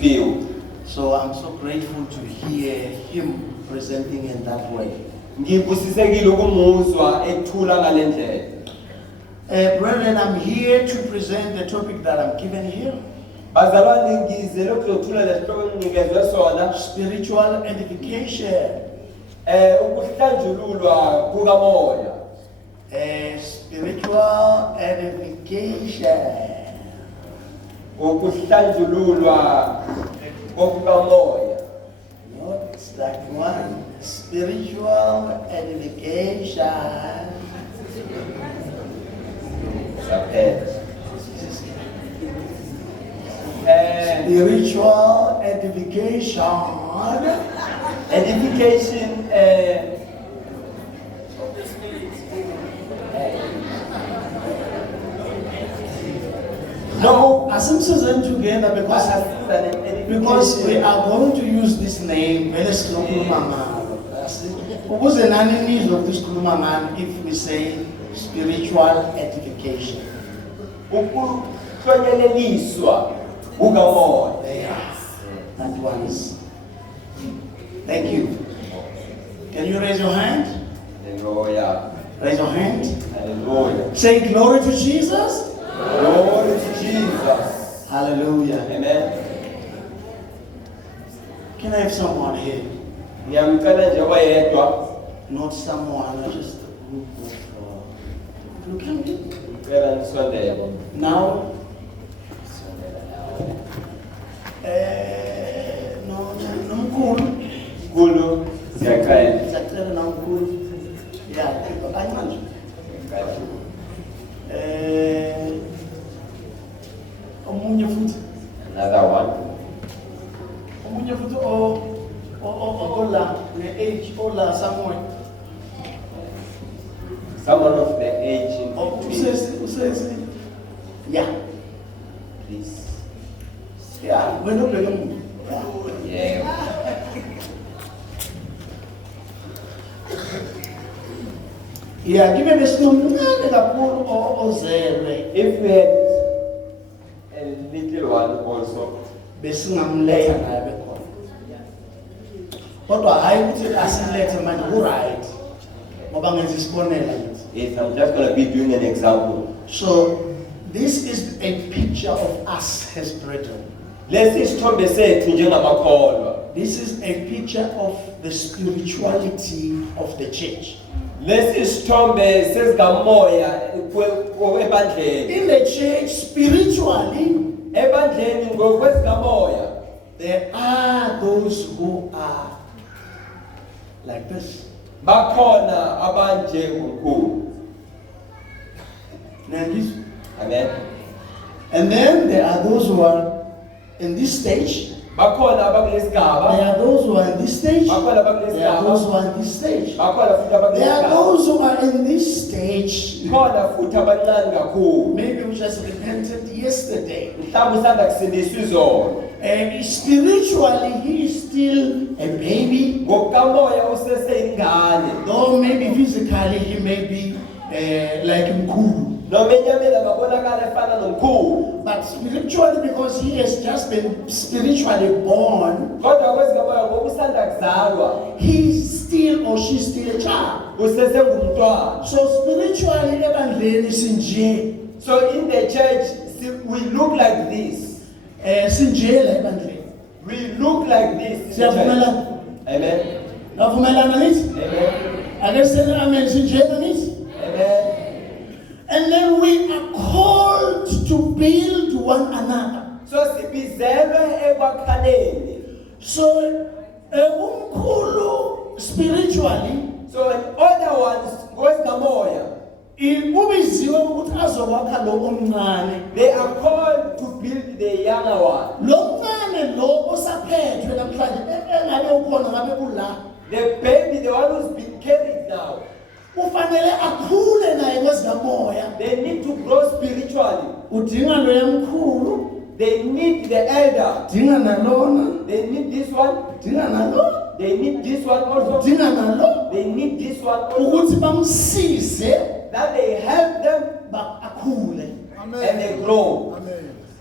field. So I'm so grateful to hear him presenting in that way. Ngibusisekile ukumuzwa ethula ngale ndlela. Brethren, I'm here to present the topic that I'm given here. Bazalwane ngizele ukuzothula lesihloko enginikezwe sona, Spiritual edification. ukuhlanjululwa kukamoya. Spiritual edification. Ukuhlanjululwa kukamoya. No, it's like one. Spiritual edification. Spiritual edification. Edification. No, assumptions together because we are going to use this name. If we say spiritual edification. That one is. Thank you. Can you raise your hand? Hallelujah. Raise your hand. Hallelujah. Say glory to Jesus. Glory to Jesus. Hallelujah. Amen. Can I have someone here? Not someone, just a group of. Look at me. Now. No, cool. Kulu, siyaqala. Siyacela na ukhulu. Yeah, kancane. Omunye futhi. Another one. Omunye futhi ola ne-age ola somewhere. Someone of the age in Usesi. Yeah. please. Yeah, wena ubheke umuntu. Yeah. Yeah, give me sinomncane kakhulu ozelwe. If we had a little one also, Besingamletha naye bekhona. Kodwa hayi ukuthi asilethe manje ku-right. Ngoba ngenza isibonela nje. yes, I'm just going to be doing an example. So this is a picture of us as brethren. Lesi isithombe sethu njengamakholwa. This is a picture of the spirituality of the church. Lesi isithombe sesikamoya ebandleni. In the church, spiritually, Ebandleni ngokwesikamoya. there are those who are like this. Bakhona abanje uNkulunkulu. Amen. And then there are those who are in this stage. Bakhona abakulesigaba. There are those who are in this stage. Bakhona There are those who abakulesigaba. are in this stage. Bakhona futhi There are abakulesigaba. those who are in this stage. Khona futhi abancane kakhulu. Maybe we just repented yesterday. Mhlawumbe usanda kusindiswa izolo. And spiritually, he is still a baby. Ngokukamoya useseyingane. Though maybe physically he may be like Mkulu. Noma enyameni angabonakala efana nomkhulu. But spiritually, because he has just been spiritually born, Kodwa kwesikamoya ngoba usanda kuzalwa. he's still or she's still a child. Usesengumntwana. So spiritually, ebandleni sinje. So in the church, we look like this. Sinje la ebandleni. We look like this. in the church. Siyavumelana? Amen. Navumelana nithi? Amen. Ake sithini amen sinje nithi? Amen. And then we are called to build one another. So sibizelwe ekwakhaleni. So umkhulu spiritually So other ones kwesikamoya, ubiziwe ukuthi azokwakha lo omncane. they are called to build the younger one. Lo mncane lo osaphethwe namhlanje engabe ukhona ngabe kula. The baby, the one who's been carried now, Ufanele akhule naye kwezikamoya. they need to grow spiritually. Udinga lo yamkhulu, They need the elder. udinga nalona, They need this one. udinga nalo, They need this one also. udinga nalo. They need this one also. Ukuthi bamsize That they help them akhule. and they grow.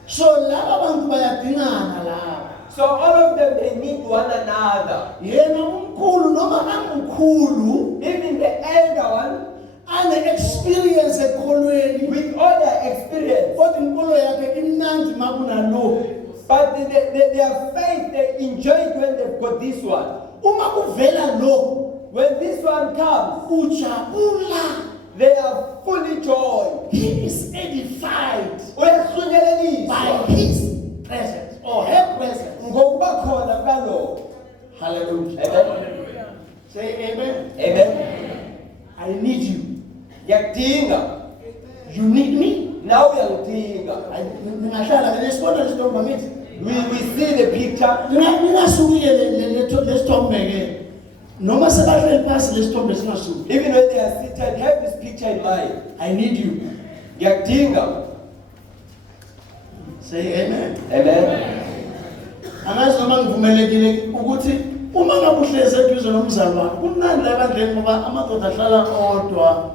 So laba bantu bayadingana laba. So all of them, they need one another. Yena umkhulu noma angumkhulu Even the elder one, ane-experience ekholweni with all their experience, kodwa inkolo yakhe imnandi uma kunalo. but their faith, they enjoy it when they've got this one. Uma kuvela lo When this one comes, ujabula. they are fully joy. He is edified Uyahlunyeliswa by his presence or her presence. ngokuba khona kukaloo. Hallelujah. Amen. Say amen. Amen. I need you. Ngiyakudinga. You need me. Nawe uyangidinga. Ningahlala ngesibona lesithombe ngithi. We see the picture. Ningasukile lesithombe ke. Noma sebahleli phansi lesithombe singasuki. Even when they are seated, have this picture in mind. I need you. Ngiyakudinga. Say amen. Amen. Angazi noma ngivumelekile ukuthi uma ngabe uhlezi eduze nomzalwane kumnandi la bandleni ngoba amadoda ahlala odwa.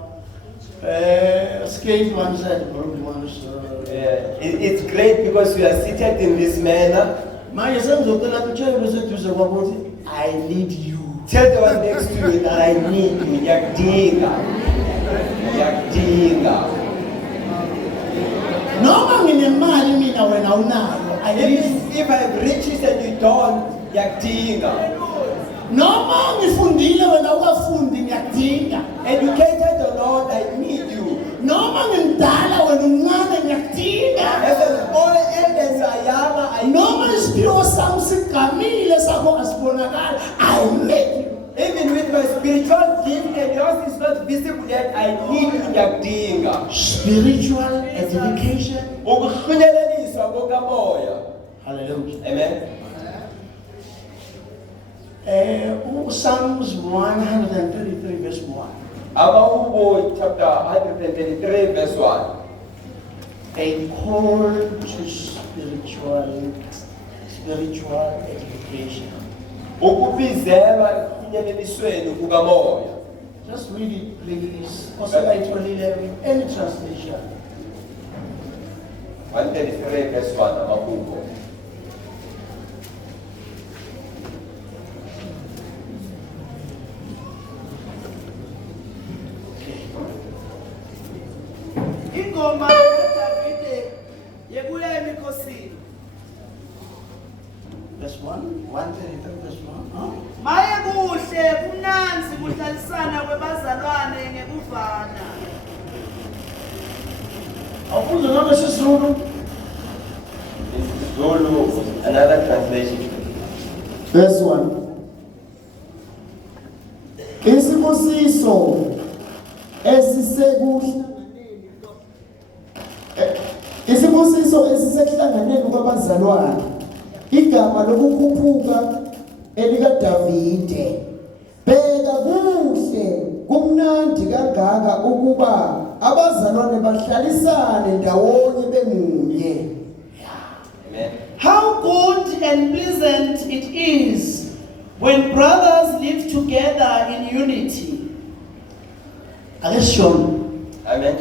Skate one side, probably one side. It's great because we are seated in this manner. Manje sengizocela kuthele beseduze kwabo ukuthi I need you. Tell the one next to you that I need you. Ngiyakudinga. Ngiyakudinga. Noma nginemali mina wena unayo. I need you. If I have riches and you don't, ngiyakudinga. Noma ngifundile wena ukafundi ngiyakudinga. Educated or not, I need you. Noma ngimdala wena umncane ngiyakudinga. As all elders are younger, I need Noma you. isiphiwo sami sigamile sakho asibonakala. I need you. Even with my spiritual gift and yours is not visible yet, I need you. Ngiyakudinga. Spiritual edification. Ukuhlunyeliswa kokamoya. Hallelujah. Amen. Psalms 133 verse 1. Abahubo chapter 133 verse 1. A call to spiritual edification. Ukubizelwa ekuhlunyelisweni kukamoya. Just read it, please. Also, 11, any translation. 133 verse 1 Abahubo. Ingoma kaDavide yekuya emikhosini. Verse 1, 133 verse 1. Huh? Maye kuhle kumnanzi kuhlalisana kwebazalwane ngekuvana. Awufunde noma sisizulu. Zulu, another translation. Verse 1. Isibusiso esisekuhlanganeni kwabazalwane, igama lokukhuphuka elikaDavide. Bheka kuhle kumnandi kangaka ukuba abazalwane bahlalisane ndawonye bemunye. Amen. How good and pleasant it is when brothers live together in unity. Akesishona. Amen.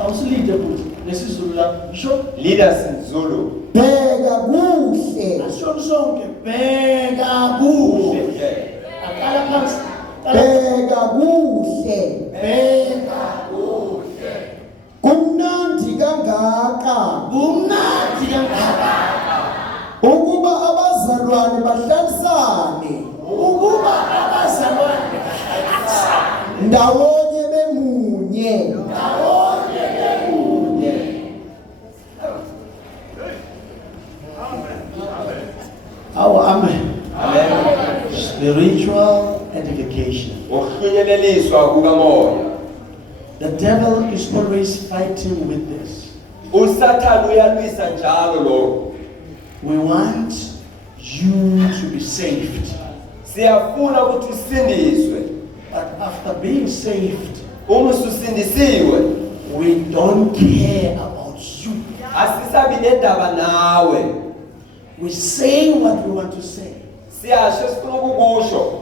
Awusilide futhi lesizulu la. Ngisho Lead us in Zulu. Bheka kuhle, asishona sonke. Bheka kuhle. Okay. Aqala phansi. bheka kuhle, Bheka kumnandi kangaka kumnandi kangaka ukuba abazalwane bahlalisane ukuba abazalwane ndawonye bemunye. Our amen. Amen. Spiritual edification. Ukuhlunyeliswa kukamoya. The devil is always fighting with this. uSathane uyalwisa njalo lo. We want you to be saved. Siyafuna ukuthi usindiswe. But after being saved, Uma ususindisiwe, we don't care about you. asisabi nendaba nawe. We say what we want to say. Siyasho sifuna ukukusho.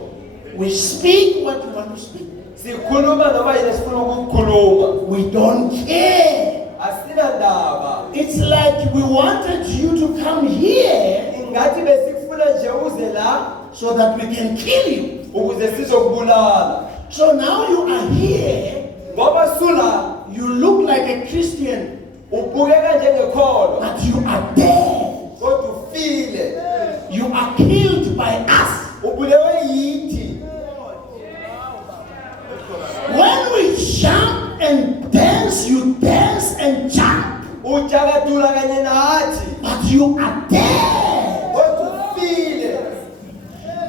We speak what we want to speak. Sikhuluma noma yini sifuna ukukhuluma. We don't care. Asina ndaba. It's like we wanted you to come here Ingathi so that we can kill you. ukuze sizokubulala. So now you are here, Ngoba sula you look like a Christian, ubukeka njengekholwa but you are dead. kodwa ufile. You are killed by us. Ubulewe yithi. When we jump and dance, you dance and jump, Ujakatula kanye nathi but you are dead. kodwa ufile.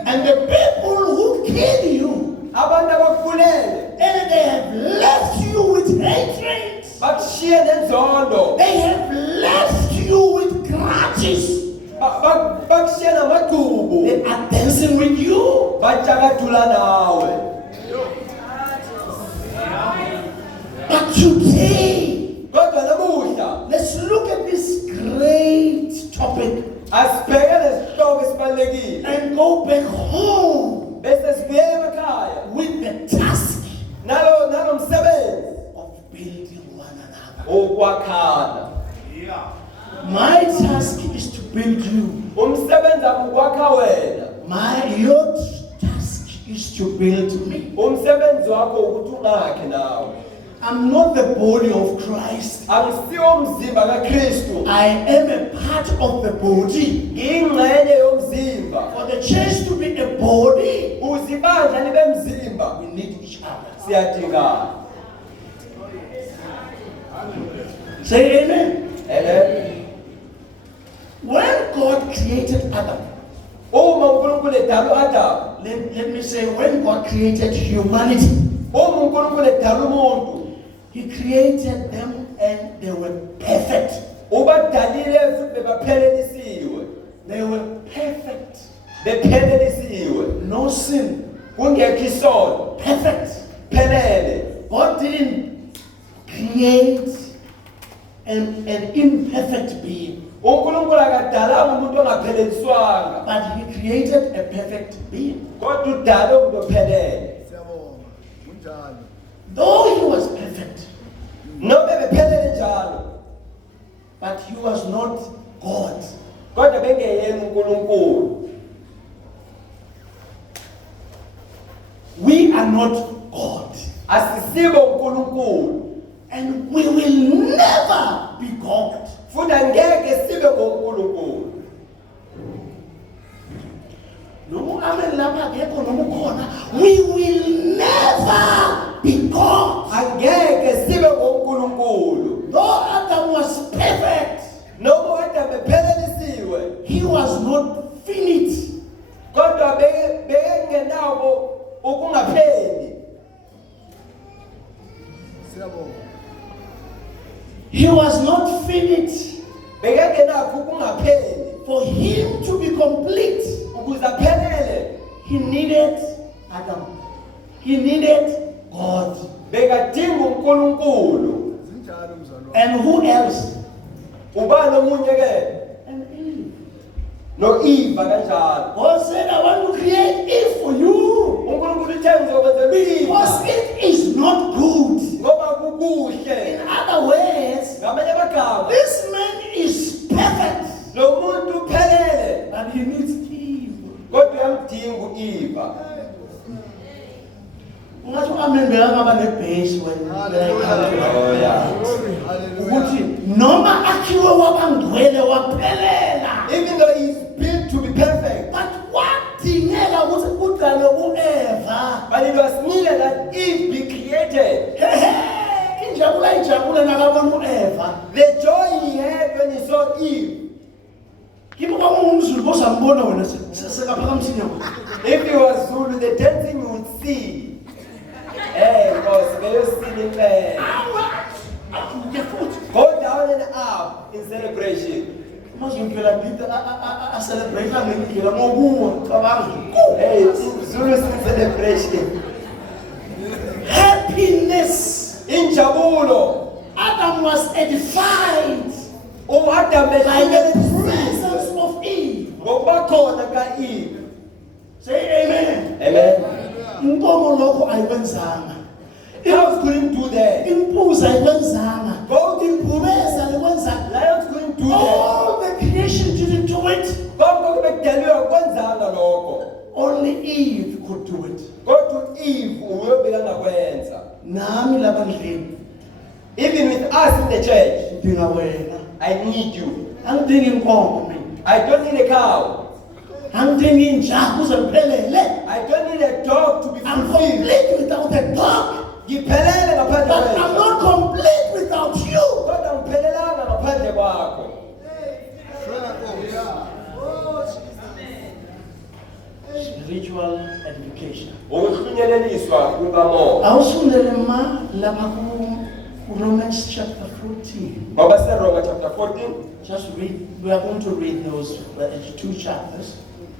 And the people who kill you, Abantu abakubulele and they have left you with hatred. bakushiye nenzondo. They have left you with grudges. Bakushiye namagqubu. They are dancing with you. Bajakatula nawe. But today, Kodwa namuhla let's look at this great topic asibheke lesihloko esibalulekile and go back home bese sibuyele emakhaya with the task nalomsebenzi of building one another. wokwakhana. My task is to build you. Umsebenzi wami ukwakha wena. Your task is to build me. Umsebenzi wakho ukuthi ungakhe nawe. I'm not the body of Christ. Angisiwo umzimba kaKristu. I am a part of the body. Ingxenye yomzimba. For the church to be a body, Uzibandla libe mzimba. we need each other. Siyadingana. Say amen. Amen. When God created Adam, Uma uNkulunkulu edala uAdamu, let me say, when God created humanity, uma uNkulunkulu edala umuntu, He created them and they were perfect. ubadalile futhi bebaphelelisiwe. They were perfect. Bephelelisiwe. No sin. Kungekho isono. Perfect. Phelele. God didn't create an imperfect being, uNkulunkulu akadalanga umuntu ongapheleliswanga, but He created a perfect being. kodwa udala umuntu ophelele. Though He was perfect, Noma bephelele njalo, but He was not God. kodwa bengeyena uNkulunkulu. We are not God. Asisibo uNkulunkulu, And we will never be God. futhi angeke sibe ngoNkulunkulu. No, amen, lapha akekho noma ukhona. We will never be God. Angeke sibe ngoNkulunkulu. Though Adam was perfect, Noma uAdamu bephelelisiwe, he was not finite. kodwa bekengenawo ukungapheli. He was not finite. Bekengenakho ukungapheli. For him to be complete, Ukuze aphelele, he needed Adam. He needed God. bekadinga uNkulunkulu. And who else? Ubani omunye ke? And Eve. No-Eva kanjalo. God said, I want to create Eve for you. uNkulunkulu uthe ngizokwenzela Because u-Eva it is not good. ngoba kukuhle. In other words, Ngamanye amagama, this man is perfect, lo muntu uphelele, but he needs Eve. kodwa uyamdinga u-Eva. Ungasho amen bekangaba nebase when Oh yeah. ukuthi noma akhiwe wabangcwele waphelela, Even though he's built to be perfect, but wadingeka ukuthi kudalwe u-Eva. but it was needed that Eve be created. Injabulo ijabule nakabona u-Eva. The joy he had when he saw Eve. Kimi kwakungumZulu bosambona wena sekaphakamisa inyawo. If he was Zulu, the dancing you would see. Hey, boss, may you see him there. Go down and up in celebration. Mazongela bithi a-celebrate ngendlela ngokuwa cabanga. Hey, Zulu celebration. Happiness. Injabulo. Adam was edified Adam by the behlelelisiwe presence of Eve. ngokuba khona ka-Eve. Say amen. Amen. Inkomo lokho ayikwenzanga. Cows couldn't do that. Impuza ayikwenzanga. Goat didn't do that. Ibhubeza ayikwenzanga. Lions couldn't do that. All the creation didn't do it. Konke bekudaliwe akwenzanga lokho. only Eve could do it. Kodwa Eve uyobeka ngakwenza. Nami lapha ndlini Even with us in the church, ngidinga wena. I need you. Angidingi inkomo mina. I don't need a cow. Angidingi inja kuze ngiphelele. I don't need a dog to be I'm fulfilled. complete without a dog. Ngiphelele ngaphandle But kwakho. I'm not complete without you. Kodwa ngiphelelanga ngaphandle kwakho. Spiritual education. Ukuhlunyeleliswa kukamoya. Awusundele ma lapha ku Romans chapter 14. Baba seRoma chapter 14. Just read. We are going to read those two chapters.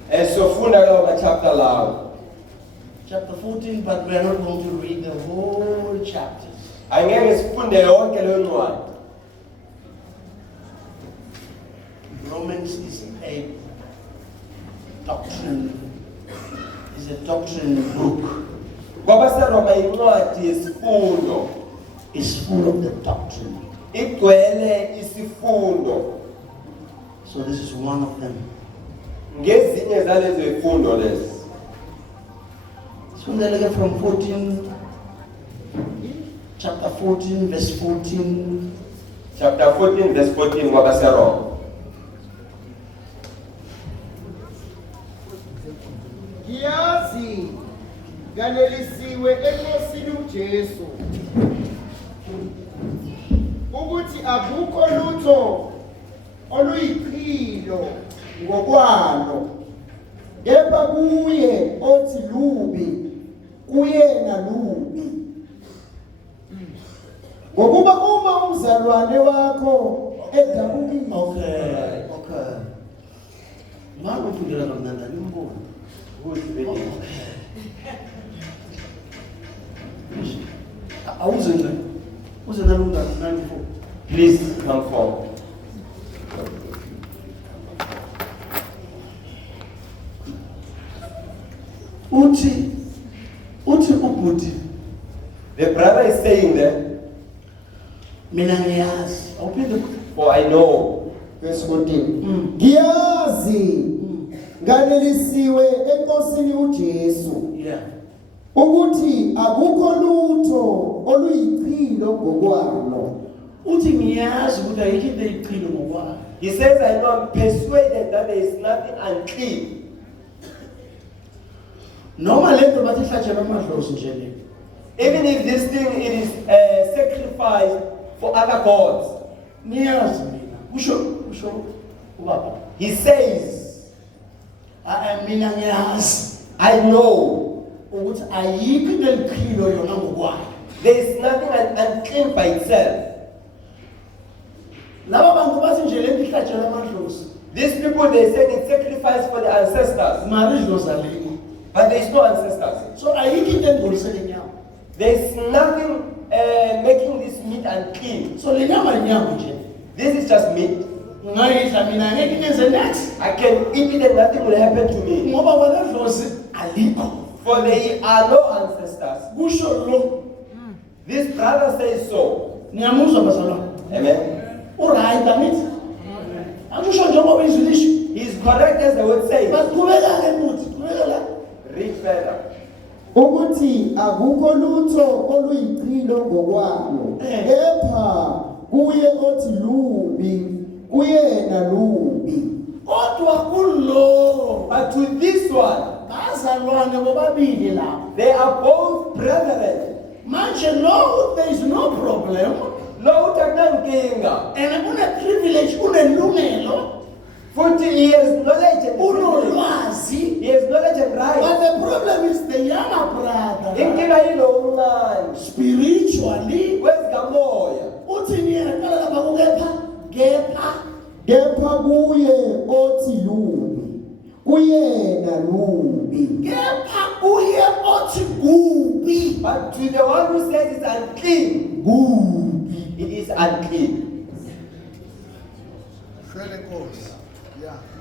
Sofunda lawo chapter lawo. Chapter 14, but we are not going to read the whole chapters. Angeke sifunde yonke leyo ncwadi. Romans is a doctrine book. Baba seRoma incwadi yesifundo. It's full of the doctrine. Igcwele isifundo. So this is one of them. Ngezinye zalezo ifundo lezi. So then from 14, chapter 14, verse 14. Chapter 14 verse 14 Baba seRoma. Ngiyazi nganelisiwe eNkosini uJesu ukuthi akukho lutho oluyiqhilo ngokwalo kepha kuye othi lubi kuyena lubi ngokuba uma umzalwane wakho edabukile Okay. Mama ufundela kamnanda nimbono. Awuzenza. Uzenza lomntana 94. Please come forward. Uthi ubhuti The brother is saying that, mina ngiyazi. Awuphinde for I know. verse 14 ngiyazi nganelisiwe eNkosini uJesu yeah. ukuthi akukho lutho oluyichilo ngokwalo Uthi ngiyazi ukuthi ayikho into eyiqhilo ngokwayo. He says, I know, I'm persuaded that there is nothing unclean. Noma lento bathi ihlatshelwa amadlozi nje le. Even if this thing it is sacrificed for other gods. Niyazi mina. Usho ubaba. He says, Mina ngiyazi I know ukuthi ayikho into eyiqhilo yona ngokwayo. there is nothing unclean by itself. Laba bantu bathi nje lento ihlatshelwa amadlozi. These people, they say it's sacrificed for the ancestors. Mari idlozi alikho. But there is no ancestors. So ayikho into engolisele inyama. There is nothing making this meat unclean. So le nyama inyama nje. This is just meat. Ngayidla mina ngeke nenze next. I can eat it and nothing will happen to me. Ngoba wena dlozi alikho. For there are no ancestors. Kusho lo. This brother says so. Niyamuzwa bazalwane. Amen. Uright amithi. Akusho njengoba izwi lisho. He is correct as the word says. But qhubeka ke futhi, qhubeka la. Read further. ukuthi akukho lutho oluyichilo ngokwalo kepha kuye othi lubi kuyena lubi Kodwa kulo But to this one, bazalwane bobabili lapho. they are both brethren. Manje lo there is no problem. Lo utanankinga. And une privilege, unelungelo, Futhi he has knowledge and privilege. unolwazi. He has knowledge and right. But the problem is the younger brother. Inkinga yilo umncane. Spiritually, Wezikamoya. uthi yena qala lapha kukepha, kepha kuye othi lubi kuyena lubi kepha kuye othi kubi. But to the one who says it's unclean, kubi it is unclean.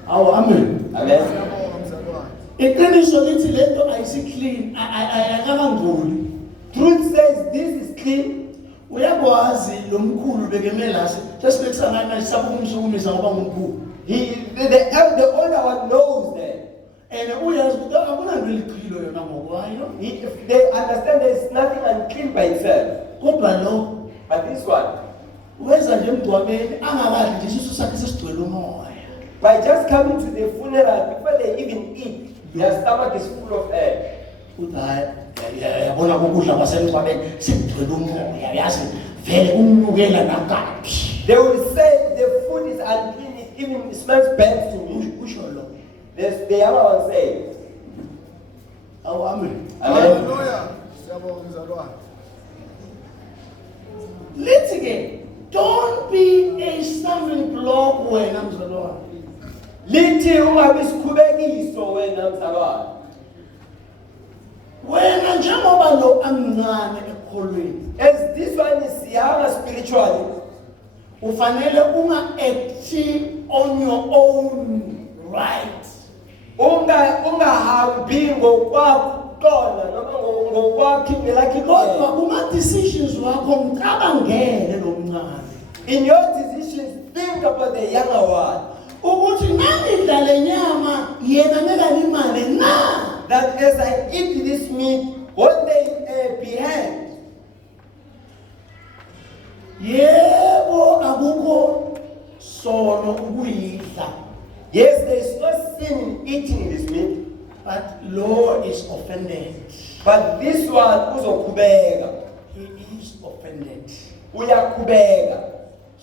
Awu amen. Amen. Iqiniso lithi lento ayisi-clean, ayakangangoli. Truth says this is clean. Uyakwazi lo mkhulu bekemelazi sesibekusanayo manje sabukumsukumisa ngoba ngumkhulu. The older one knows that. And uyazi ukuthi akuna akunanto eliqhilo yona ngokwayo. If they understand there is nothing unclean by itself. Kodwa lo But this one, weza nje emgcwabeni angakadli nje isisu sakhe sesigcwele umoya. by just coming to the funeral, before they even eat, their stomach is full of air. Uthi hayi yabona ukudla kwasemgcwabeni sekugcwele umoya yazi vele umnukela nakaphi. They will say the food is unclean, it even smells bad to me. Usho lo. The other one say, Awu amen. Amen. Siyabonga mzalwane. Lithi ke don't be a stumbling block wena mzalwane. lithi ungabi isikhubekiso wena mzalwane. Wena njengoba lo amncane ekholweni As this one is young spiritually, ufanele unga-acti on your own right. ungahambi ngokwakho uqonda noma ngokwakho ngelakho Kodwa indlela. kuma-decisions wakho mcabangele lo mncane In your decisions, think about the younger one. ukuthi ngangidla le nyama yena ngekalimali na. That as I eat this meat, won't they be hanged? Yebo akukho sono ukuyidla, Yes, there is no sin in eating this meat, but law is offended. but this one uzokhubeka. He is offended. Uyakhubeka.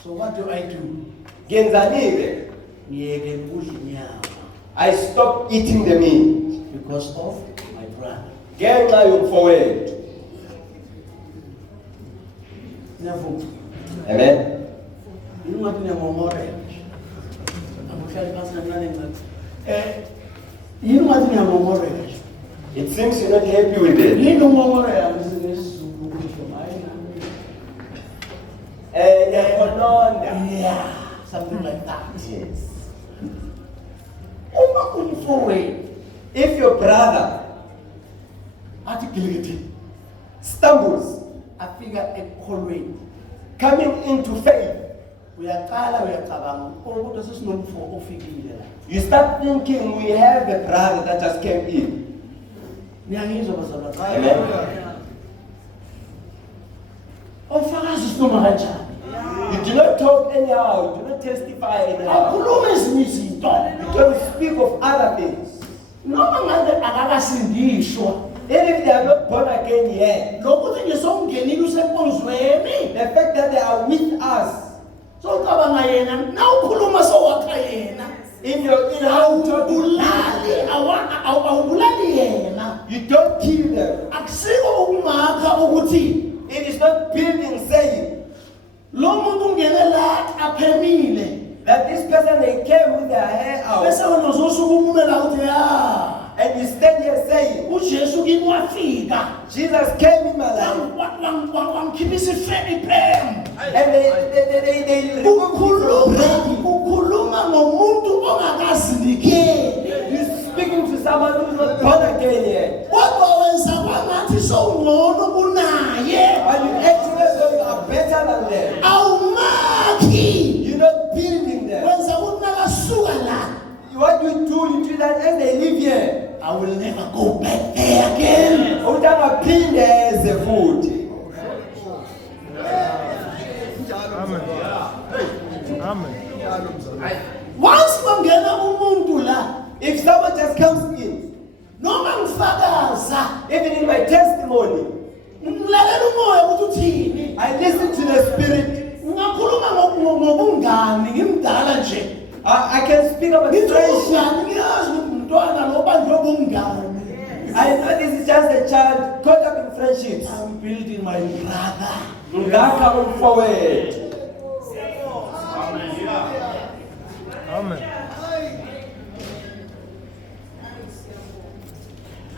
So what do I do? Ngenzani-ke? Ngiyeke ukudla inyama I stopped eating the meat. because of my brother. Ngenxa yomfowethu. Ngiyavuma. Amen. Yini ngathi ngiyamomorela nje. Angihlali phansi kancane ngathi. Yini ngathi ngiyamomorela nje. It seems you're not happy with it. Yini umomorela ngesizulu kusho mayina. Ngiyakhononda. Yeah, something like that. Yes. Uma umfowethu If your brother athi gilikiti stumbles afika ekholweni coming into faith, uyaqala uyacabanga ukuthi sesinomfo ofikile la. you start thinking we have a brother that just came in. Niyangizwa bazalwane. Amen. Ofakazi sinoma kanjani. You do not talk anyhow, you do not testify anyhow. Akhuluma ezinye izinto. You don't speak of other things. Noma ngabe akakasindishwa. Even if they are not born again yet, Lokuthi nje songenile usenkonzweni. the fact that they are with us Socabanga yena nawukhuluma sowakha yena. in your house, Awubulali awubulali yena. you don't kill them. Akusiko ukungakha ukuthi It is not building saying lo muntu ungene la aphemile. that this person they came with their hair Bese out, wena uzosuka umumela uthi ya. and you stand here saying uJesu kimi wafika. Jesus came in my life, Wangikhiphisa iprem. and they remove me from praying. Ukhuluma ngomuntu ongakazinikeli. You speaking to someone who is not born again yet, Kodwa wenza kwangathi sowungcono kunaye. and you actually know you are better than them. Awumakhi. You're not building them. Wenza ukuthi nakasuka la. What you do that as they live here. I will never go back there again. Utangaphinde eze futhi. Once bangena umuntu la, If someone just comes in, noma ngifakaza, even in my testimony, ngilalela umoya ukuthi uthini. I listen to the Spirit. Ngakhuluma ngobungani ngimdala nje. I can speak about Ngithi friendship. ubungani ngiyazi ukuthi umntwana lo banjwe ubungani. I know this is just a child caught up in friendships. I'm building my brother. Ngakha umfowethu.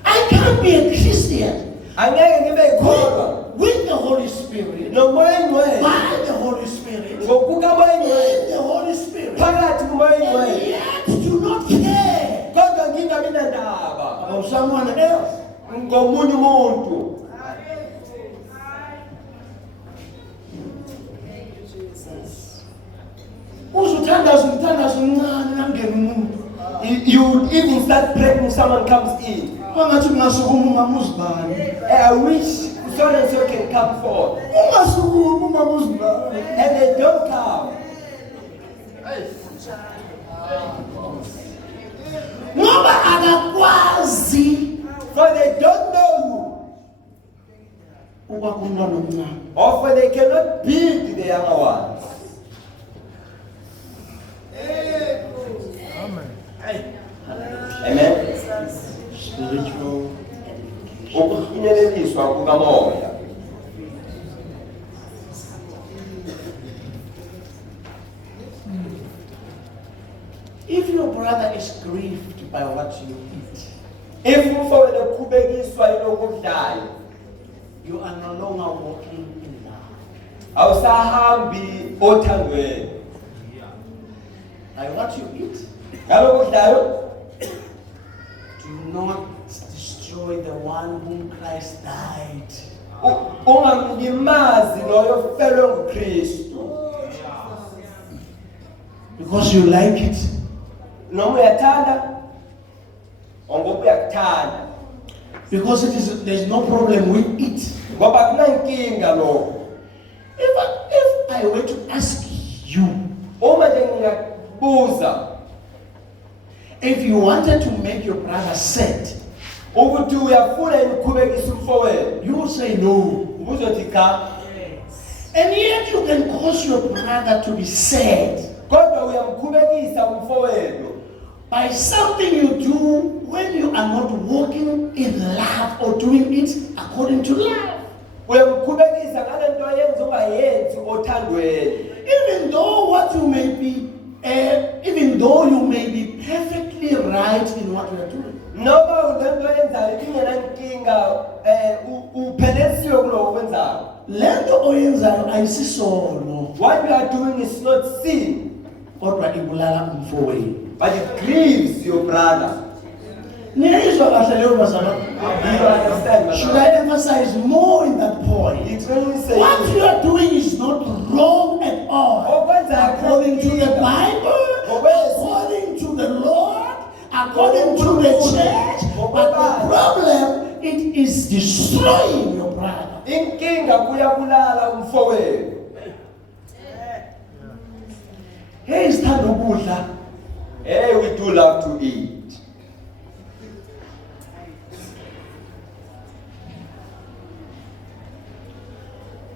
I can't be a Christian Angeke ngibe yikholwa with the Holy Spirit, nomoya oyingcwele. by the Holy Spirit, Ngokukamoya oyingcwele. in the Holy Spirit, Phakathi kumoya and oyingcwele. yet do not care Kodwa ngingabi nandaba about someone else. ngomunye umuntu. Uzuthandaza umncane nangena umuntu. You even start praying when someone comes in. Angathi ungasukuma ungamuzibani. I wish so and so can come forth. Ungasukuma ungamuzibani. And they don't come. Ngoba akakwazi For they don't know you. ukwakumntwana omncane. Or for they cannot beat the younger ones. Amen. Spiritual. Ukufinyeleliswa kukamoya. If your brother is grieved by what you eat, If umfowenu ekhubekiswa yilokudlayo, you are no longer walking in love. awusahambi othandweni. By what you eat, Ngalokudlayo, do not destroy the one whom Christ died. ungamlimazi loyo ofelwe nguKristu. Because you like it. Noma uyathanda, ngoba uyakuthanda. Because there's no problem with it. Ngoba kunankinga lokho. If I were to ask you, Uma nje ngingakubuza if you wanted to make your brother sad, ukuthi uyafuna yini ukukhubekisa umfowenu, you would say no. ubuzothi cha. And yet you can cause your brother to be sad Kodwa uyamkhubekisa umfowenu by something you do when you are not walking in love or doing it according to love. uyamkhubekisa ngalento oyenza ungayenzi othandweni. Even though what you may be, even though you may be perfectly right in what you are doing. Noma lento oyenzayo ingenankinga, uphelelisiwe kuloko okwenzayo. Lento oyenzayo ayisisono, What you are doing is not sin, kodwa ibulala umfowenu. but it grieves your brother. Niyayizwa kahle leyo bazalwane? Do you understand? Should I emphasize more in that point? It's when we say What you are doing is not wrong at all. okwenzayo According to the Bible, according to the Lord, according to the church, but the problem, it is destroying your brother. inkinga kuyabulala umfowenu. Hey, sithanda ukudla. Hey, we do love to eat.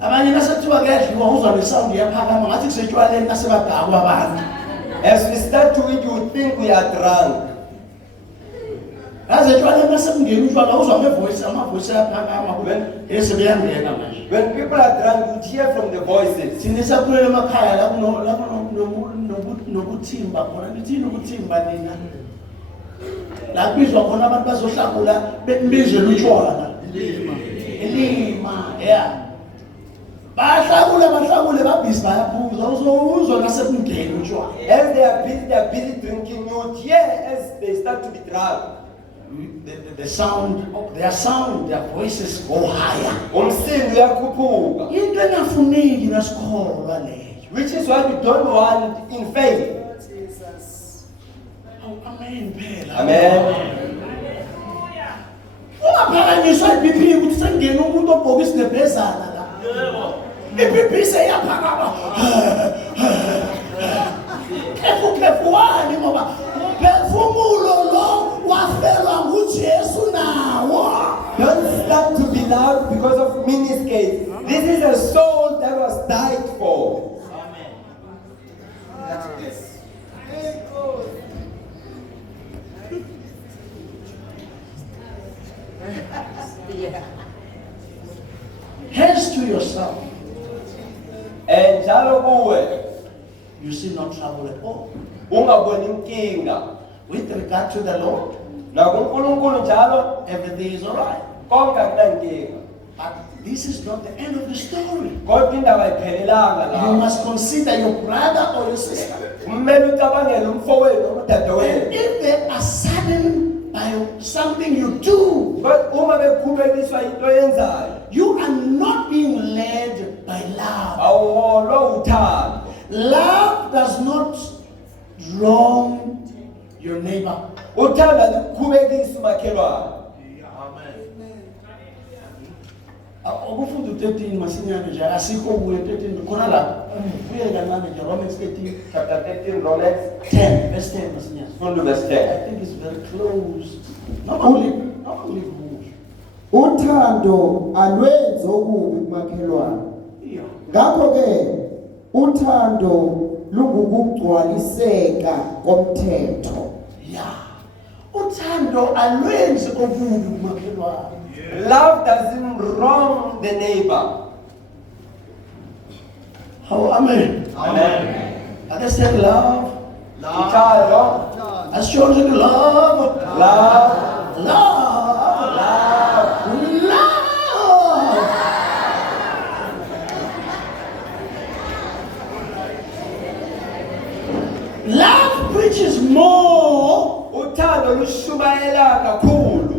Abanye nasethiwa kuyadliwa uzwa lesound iyaphakama ngathi kusetshwaleni nasebadakwa abantu. As we start to eat, you think we are drunk. Yazi etshwaleni nasekungena utshwala uzwa amavoice ayaphakama bese beyangena manje. When people are drunk, you hear from the voices. Thina sakhulele emakhaya lapho nokuthimba khona nithini ukuthimba nina. La kubizwa khona abantu bazohlakula bembizela utshwala. Ilima, yeah. Bahlakule babhizi bayaphuza uzwa nasekungena utshwala. As they are busy drinking, you hear as they start to be drunk. The sound, their voices go higher. Umsindo uyakhuphuka. Into engafuneki nasikholwa leyo. Which is what we don't want in faith. Amen phela. Amen. Ungaphakanyiswa iBP ukuthi sengena umuntu obhokisi nebhezana la. iBP seyaphakama. Khefu wani ngoba umphefumulo lo wafelwa nguJesu nawo. Don't start to be loud because of miniskirts. This is a soul that was died for. Hands to yourself. And njalo kuwe You see no trouble at all. ungaboni inkinga. With regard to the Lord, NakuNkulunkulu njalo everything is alright. konke akunankinga. But this is not the end of the story. Kodwa indaba ayiphelelanga You la. must consider your brother or your sister. Kumele ucabangele umfowenu noma udadewenu. If they are saddened by something you do, But uma bekhubekiswa into oyenzayo, you are not being led by love. awuholwa uthando. Love does not drown your neighbor. Uthanda ukukhubekisa umakhelwane. Okufunda u13 masinyane nje asikho kuye 13 khona la ubuye kancane nje Romans 13 Chapter 13 Romans 10 verse 10 masinyane. Fundo verse I 10. think it's very close. Normally kuhle. Uthando alwenzi okubi kumakhelwane. Yeah. Ngakho ke uthando lungukugcwaliseka komthetho. Yeah. Uthando alwenzi okubi kumakhelwane. Love doesn't wrong the neighbor. How amen. Amen. Understand love? Uthando, As shown in love. love, Love. love. Love. Love preaches more. Uthando lushumayela kakhulu.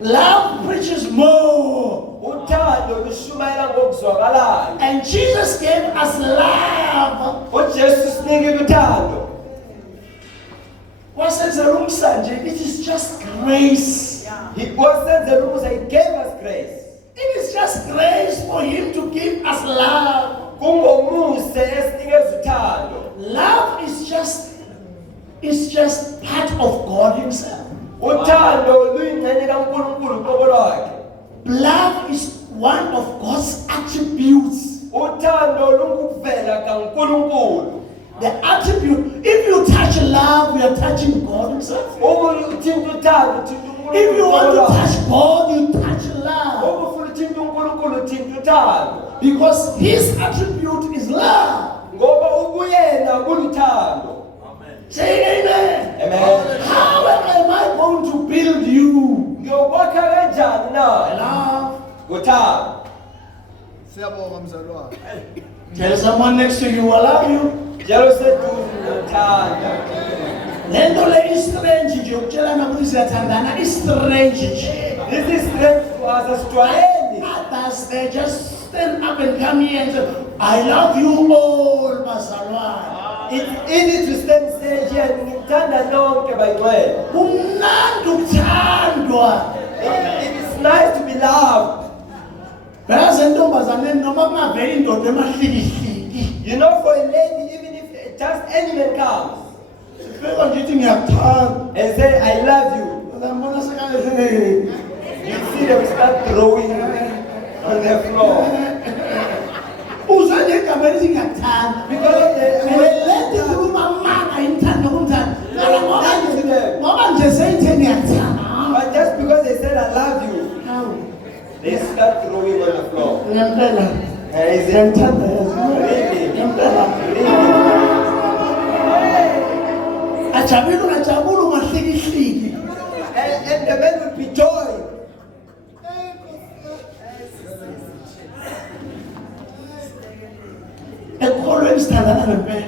Love preaches more. Uthando lushumayela ngokuzwakalayo. And Jesus gave us love. uJesu sinikile uthando. Wasenzela umsanje, it is just grace. He wasenzela ukuze he gave us grace. It is just grace for him to give us love. Kungomuse esinikeza uthando. Love is just part of God himself. Uthando luyingxenye kaNkulunkulu qobo lwakhe. Love is one of God's attributes. Uthando lungukuvela kaNkulunkulu. The attribute, if you touch love, you are touching God himself. Uma uthinta uthando uthinta uNkulunkulu. If you want to qobo lwakhe. touch God, you touch love. Uma ufuna uthinta uNkulunkulu uthinta uthando. Because his attribute is love. Ngoba ubuyena kuluthando. Say amen. Amen. How am I going to build you? Ngiyokwakha kanjani na? Love. Ngothando. Siyabonga mzalwane. Tell someone next to you, I love you. Njalo seduze ngothanda. Lento le is strange nje ukutshelana ukuthi siyathandana is strange nje. This is strange to us asijwayeli. Others they just stand up and come here and say, I love you all, bazalwane. It's easy to stand stage here and ngithanda nonke bayigcwele. Kumnandi ukuthandwa. It is nice to be loved. Yazi entombazaneni noma kungaveli indoda emahlikihliki. You know, for a lady, even if just any man comes Sifika nje ithi ngiyakuthanda. and say, I love you, Ngiyambona sekale you see them start throwing on the floor. uzwe nje igama elithi ngiyakuthanda. Because Leti khuluma manga imthanda kumthanda. Ngoba nje seyithe ngiyakuthanda. but just because they said, I love you, they start throwing on the floor. Ngempela. Is it Ngiyamthanda yazi. really? Ngempela. Really? Ajabula ungajabula ungahlikihliki. And the men will be joy. Ekholweni sithandana ngempela.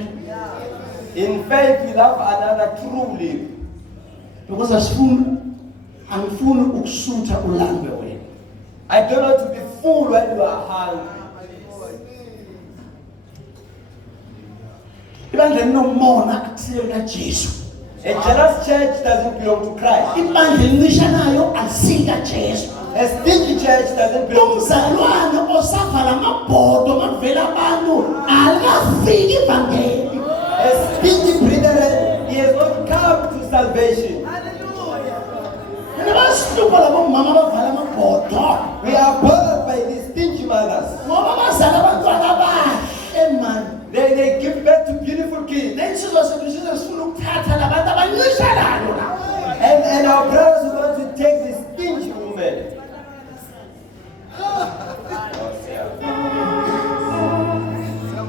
In faith, we love another truly. Because angifuni ukusutha ulambe wena. I don't want to be full when you are hungry. Ibandla linomona athile kaJesu. A jealous church doesn't belong to Christ. Ibandla elinishanayo asika Jesu. A stingy church doesn't belong to Christ. Umzalwane osavala amabhodo makuvela abantu alafiki ivangeli. A stingy brethren, he has not come to salvation. Nabasihlupha labo mama abavala amabhodo. We are bothered by these stingy mothers. Ngoba bazala abantwana abahle man. They give birth to beautiful kids. Nensizwa sethu sizesifuna ukuthatha labantu abancishanayo la. And our brothers who want to take this stingy woman.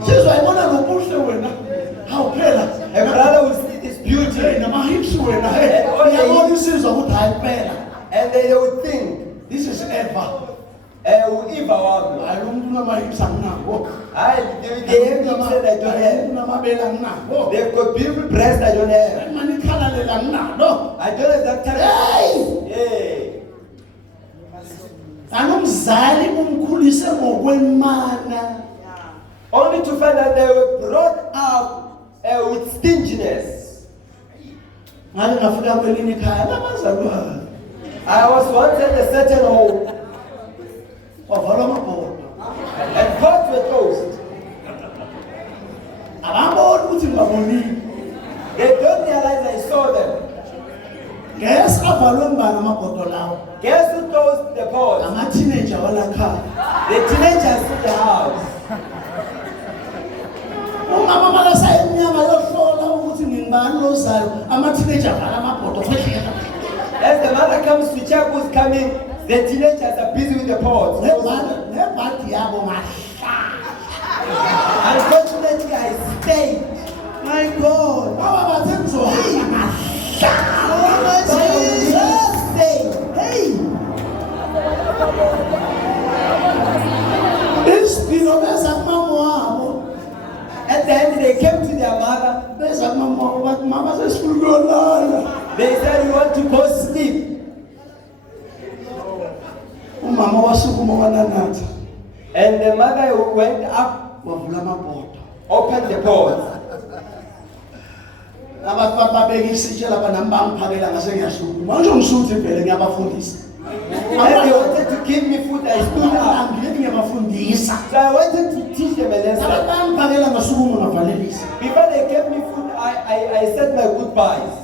Sizwa ibona lobuhle wena. Hawu phela. A brother will see this beauty Namahips wena. Uyabona isizwa ukuthi hayi phela. and they will think, This is Eva. uIva wami. Hayi umuntu unamahips anginako. They have hips that I don't have. Unamabele anginako. They've got beautiful breasts I don't have. Mani ikhala lela anginalo. I don't have that kind of. Hey. Anomzali umkhulise ngokwemana. Only to find out they were brought up with stinginess. Ngake ngafika kwelinye ikhaya labazalwane. I was once at a certain home Wavalwa amabhodo. and doors were closed. Ababoni ukuthi ngibabonile. They don't realize I saw them. Guess avalwe ngani amabhodo lawo? Guess who closed the doors? Ama-teenager walakhaya. The teenagers in the house. Umama malasa emnyama yohlola ukuthi ngingibani lozayo. Ama-teenager avala amabhodo. As the mother comes to check who's coming, the teenagers are busy with the pots. Nebhadi yabo mahla. Unfortunately, I stayed. My God. Baba bathe ngizohamba mahla. But I just stayed. Hey. Isipilo beza kumama wabo. At the end, they came to their mother. Beza kumama wabo bathi mama sesifuna ukuyolala. They said, "We want to go sleep." Umama wasukuma wananatha. And the mother went up, Wavula amabhodo. opened the pots. Abantu babeka isitshe lapha nami bangiphakela ngase ngiyasukuma. Manje ngisuthi vele ngiyabafundisa. And they wanted to give me food. I stood up. Ngilethi ngiyabafundisa. So I wanted to teach them a lesson. Bangiphakela ngasukuma ngavalelisa. Before they gave me food, I said my goodbyes.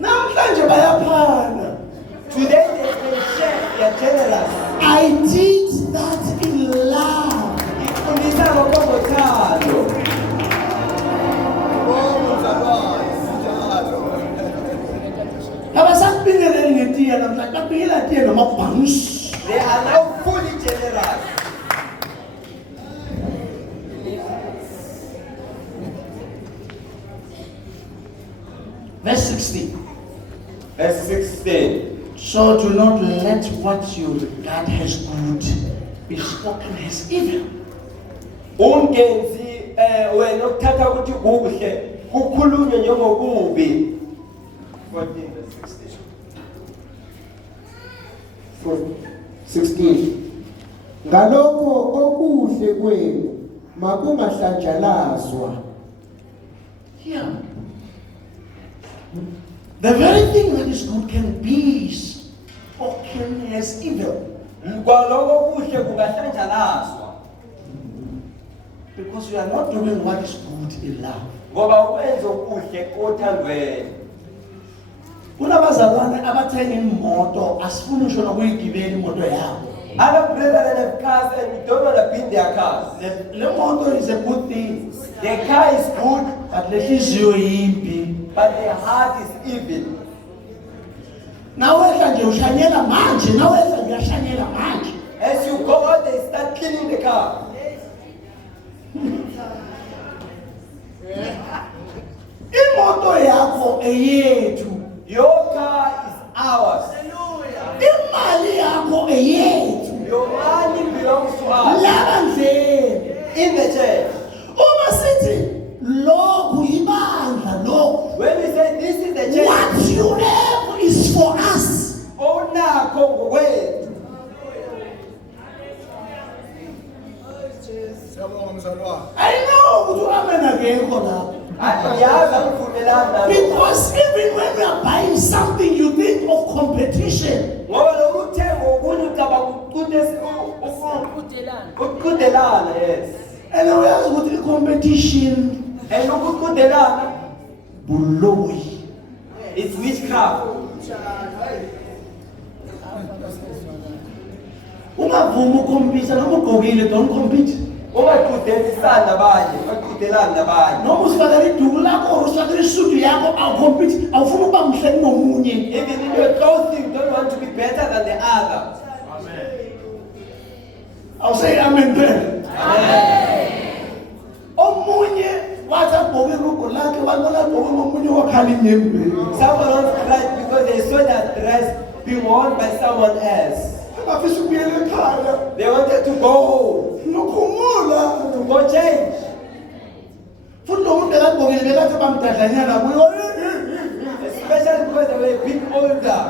Namhlanje bayaphana. Today they share, they are generous. I did that in love. Ifundisa ngokothando. Abasakubingeleli ngetiya namhlanje babingela tiya namabhansi. They are now fully generous. Verse 16. Verse 16. So do not let what you regard as good be spoken as evil. Ungenzi wena ukuthatha ukuthi kuhle kukhulunywe njengokubi. 14 verse 16 Ngalokho okuhle kwenu makungahlanjalazwa. Yeah. The very thing that is good can be spoken as evil. Kwaloko kuhle kungahlanjalazwa. Because you are not doing what is good in love. Ngoba ukwenza okuhle othandweni. Kunabazalwane abathenga imoto asifuni usho nokuyigibela imoto yabo. Other brethren have cars and we don't want to be in their cars. Le moto is a good thing, The car is good, but le hliziyo yimbi. but the heart is evil. Nawehla nje ushanyela manje, nawehla nje uyashanyela manje. As you go out, they start cleaning the car. Imoto yakho eyethu. Your car is ours. Imali yakho eyethu. Your money belongs to us. Laba nje. In the church. Uma sithi lokhu ibandla lokhu. When we say this is the church, What you have is for us. onakho ngokwethu. Siyabonga mzalwane. I know ukuthi amen akekho lapho. Yazi angivumelani nalo. Because even when you are buying something, you think of competition. Ngoba lokuthenga okunye ucabanga ukuqhudelana, yes. And uyazi ukuthi competition And ukuqhudelana, buloyi. it's witchcraft. Ungavumi ukukhompitha noma ugqokile, don't compete. Ungaqhudelisani nabanye, ungaqhudelani nabanye. Noma usifakela iduku lakho or usifakela isudu yakho awucompete, awufuni ukuba mhle kunomunye. Even in your clothing, don't want to be better than the other. I'll say amen then. Omunye wathi agqoke irugo lakhe wabona agqoke ngomunye wakhala inyembezi. Someone else cried because they saw that dress being worn by someone else. Abafisa ukuyela ekhaya. They wanted to go home, Nokhumula. to go change. Futhi lo muntu akagqokile bekathi bamdadlanyana kuyo. Especially because they were a bit older.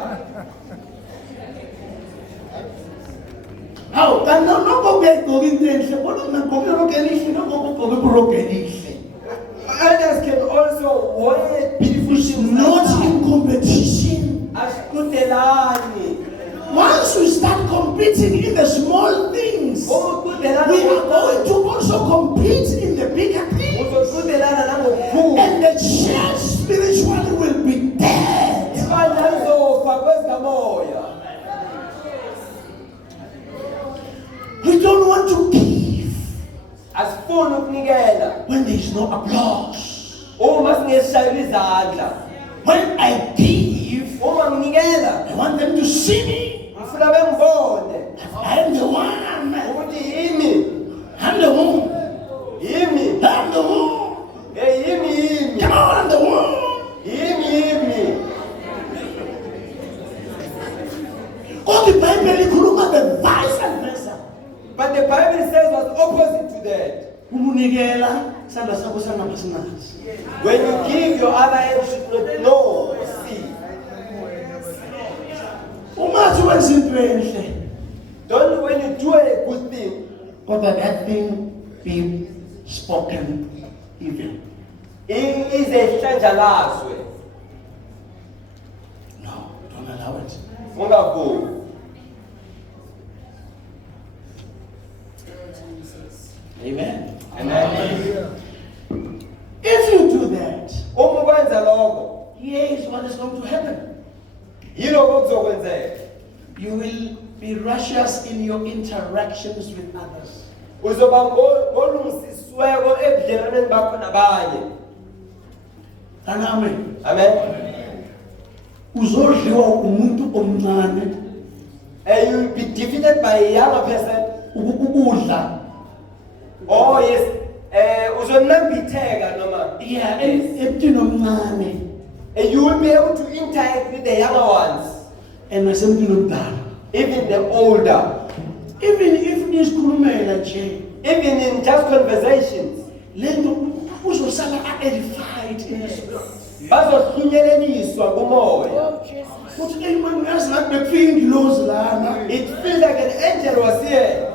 Hawu kanti nokho kuyayigqoka into enhle kodwa nagqoka irogo elihle nokho ugqoka irogo elihle. Others can also wear beautiful It's shoes. not in competition. Asikudelani. Once we start competing in the small things, we are going to also compete in the bigger things. Uzokudelana nangokukhulu. And the church spiritually will be dead. Ibandla lizofa kwezikamoya. We don't want to give Asifuni ukunikela. when there is no applause. Uma singeshayela izandla. When I give, Uma nginikela. I want them to see me. Ngifuna bengibone. I am the one. Ukuthi yimi. I'm the one. Yimi. I'm the one. Yimi. Come on, I'm the one. Yimi. God, the Bible ikhuluma the vice versa. But the Bible says what's opposite to that. Umunikela sandla sakho sangaphasinazi. When you give, your other hand should not know or see. Umathi wenza into enhle, Don't when you do a good thing, kodwa that thing be spoken evil. izehlanjalazwe. No, don't allow it. Ungavumi. Amen. Amen. If you do that, Uma ukwenza lokho, here is what is going to happen. yilokho okuzokwenzeka. You will be righteous in your interactions with others. Uzoba ngolungisisweko ebudlelwaneni bakho nabanye. Kana amen. Amen. Uzodliwa umuntu omncane And you will be defeated by a younger person. ukudla. Oh yes, uzonambitheka noma. Yeah, Yes. emntwini omncane And you will be able to interact with the younger ones, and nasemntwini omdala. even the older, Even if nisikhulumela nje, even in just conversations. lento uzosala edified in the spirit. Bazohlunyeleliswa kumoya. Uthi hey man, uyazi ngathi bekufika ingilozi lana. It feels like an angel was here.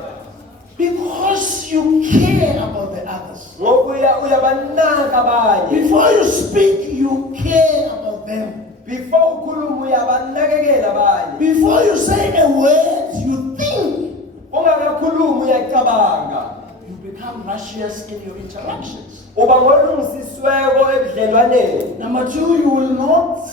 Because you care about the others. Ngoba uyabanaka abanye. Before you speak, you care about them. Before ukhuluma uyabanakekela abanye. Before you say a word, you think. Ungakakhulumi uyacabanga. You become righteous in your interactions. Uba ngolungisisweko ebudlelwaneni. Number two, you will not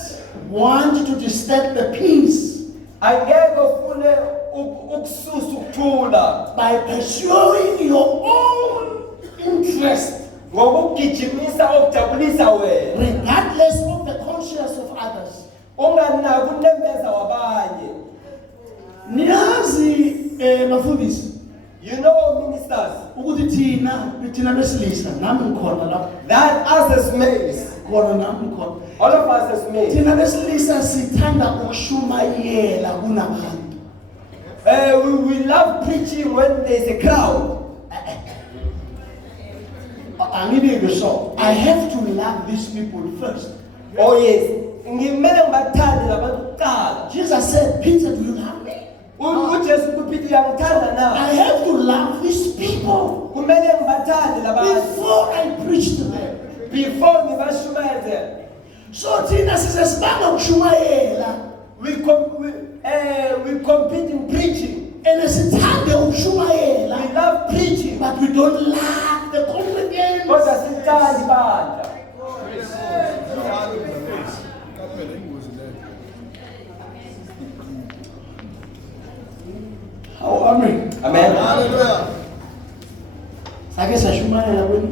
want to disturb the peace Angeke ufune ukususa ukuthula by pursuing your own interest, ngokugijimisa okujabulisa wena. regardless of the conscience of others. Unganaki unembeza wabanye. Niyazi bafundisi You know, ministers, ukuthi thina besilisa nami ngikhona lapho. that us as males, Khona nami ngikhona. all of us as males, Thina besilisa sithanda ukushumayela kunabantu. we love preaching when there's a crowd. Angibike so. I have to love these people first. Oh yes, ngimele ngibathande labantu kuqala. Jesus said, Peter, do you love me? uJesu kuphila uyangithanda na. I have to love these people Kumele ngibathande labantu before I preach to them. before ngibashumayeze. So thina sisesibanga ukushumayela We compete in preaching. and sithande ukushumayela, We love preaching, but we don't love the congregants. kodwa sithanda ibandla. How amen. Amen. Hallelujah. Sake sashumayela kwenye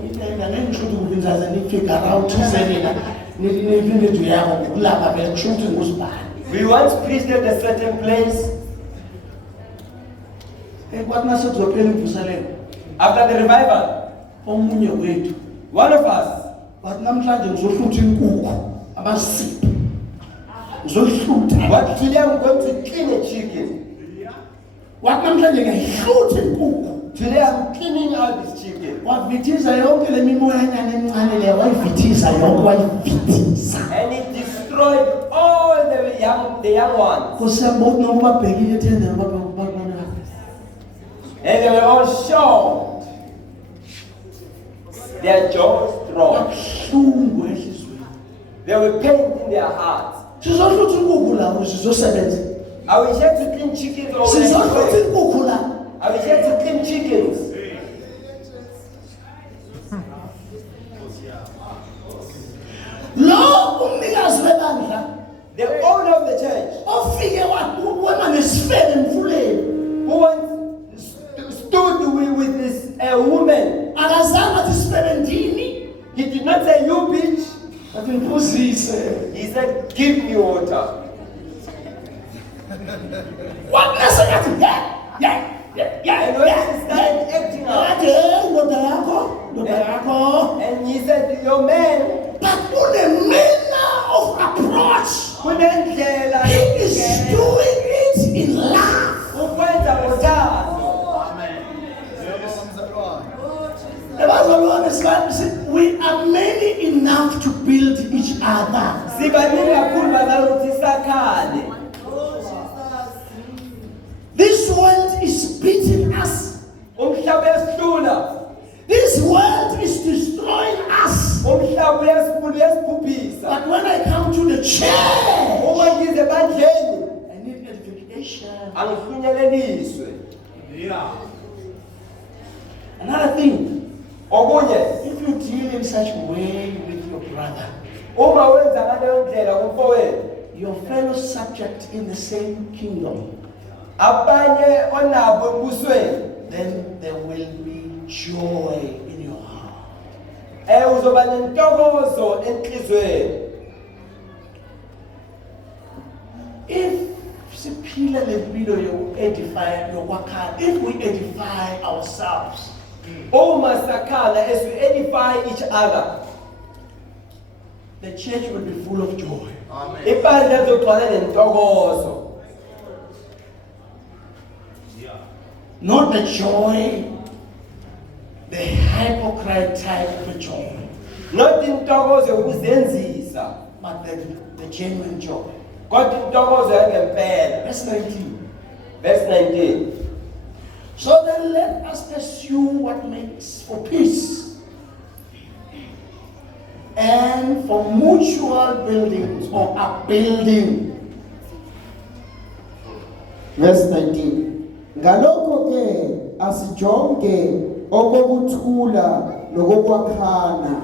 ngisho ukuthi kuvinzaza ni figure out uzenina ni vindu yako kulapha vele kusho ukuthi ngusibani. We once preached at a certain place. Kwathi mase kuzophela imvuselelo, After the revival, omunye wethu one of us, wathi namhlanje ngizohlutha inkukhu amasipho. Ngizohlutha. what today I'm going to clean a chicken. Wathi namhlanje ngiyahlutha inkukhu. Today I'm cleaning out this chicken. Wavithiza yonke le mimoyanyana emincane leyo, wayivithiza yonke, wayivithiza. And it destroyed all the young ones. Kusiyambona noma babhekile ethendeni babona. And they were all shocked. Their jaws dropped. Kabuhlungu enhliziyweni. They were pained in their hearts. Sizosho ukuthi inkukhu la sizosebenza. Are we here to clean chickens or Sizosho ukuthi inkukhu la are we here to clean chickens? lo umnikazi webandla The owner of the church ofike wabona nesifebe emfuleni who once stood with this woman, akazange athi sifebe ndini he did not say, you bitch. athi ngiphuzise. He said, give me water. Wabese yathi And when he started acting up, athi ndoda yakho and he said, your man, but manner of approach kunendlela he is doing it in love. ukwenza ngothando. We are many enough to build each other. Sibaningi kakhulu bazali ukuthi sakhale. This world is beating us. Umhlaba uyasihlula. This world is destroying us. Umhlaba uyasibhubhisa. But when I come to the church, Uma ngize ebandleni, I need edification. angifinyeleliswe. Another thing, Okunye, if you deal in such a way with your brother, uma wenza ngaleyo ndlela kumfowethu, your fellow subject in the same kingdom, abanye onabo embusweni, then there will be joy in your heart. uzoba nentokozo enhlizweni. If siphila lempilo yoku-edify yokwakha, if we edify ourselves, Uma sakhala, as we edify each other, the church will be full of joy. ibandla lizogcwala nentokozo. Not the joy, the hypocrite type of joy, Not intokozo yokuzenzisa, but the genuine joy. kodwa intokozo yangempela. Verse 19. Verse 19. So then let us pursue what makes for peace and for mutual buildings or upbuilding. Verse 19. Ngalokho ke asijonge okokuthula nokokwakhana.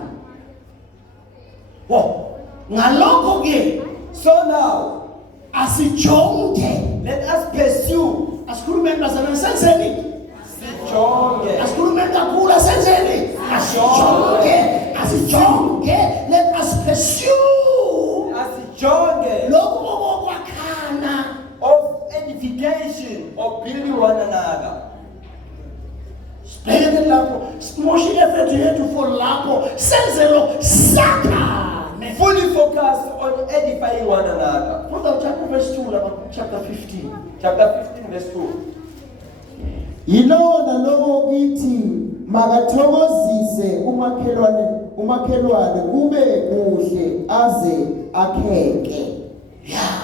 Ngalokho ke So now, asijonge. let us pursue. Asikhulume bazana senzeni. Sijonge. Asikhulume kakhulu senzeni. Asijonge. Let us pursue Asijonge lokho okwakhana. of edification, of building one another. Sibheke lapho simoshe effort yethu for lapho senzelo sakha. Fully focused on edifying one another. Father chapter verse 2 lapha chapter 15. Chapter 15 verse 2. Yilowo nalowo kithi makathokozise umakhelwane kube kuhle aze akheke. Yeah.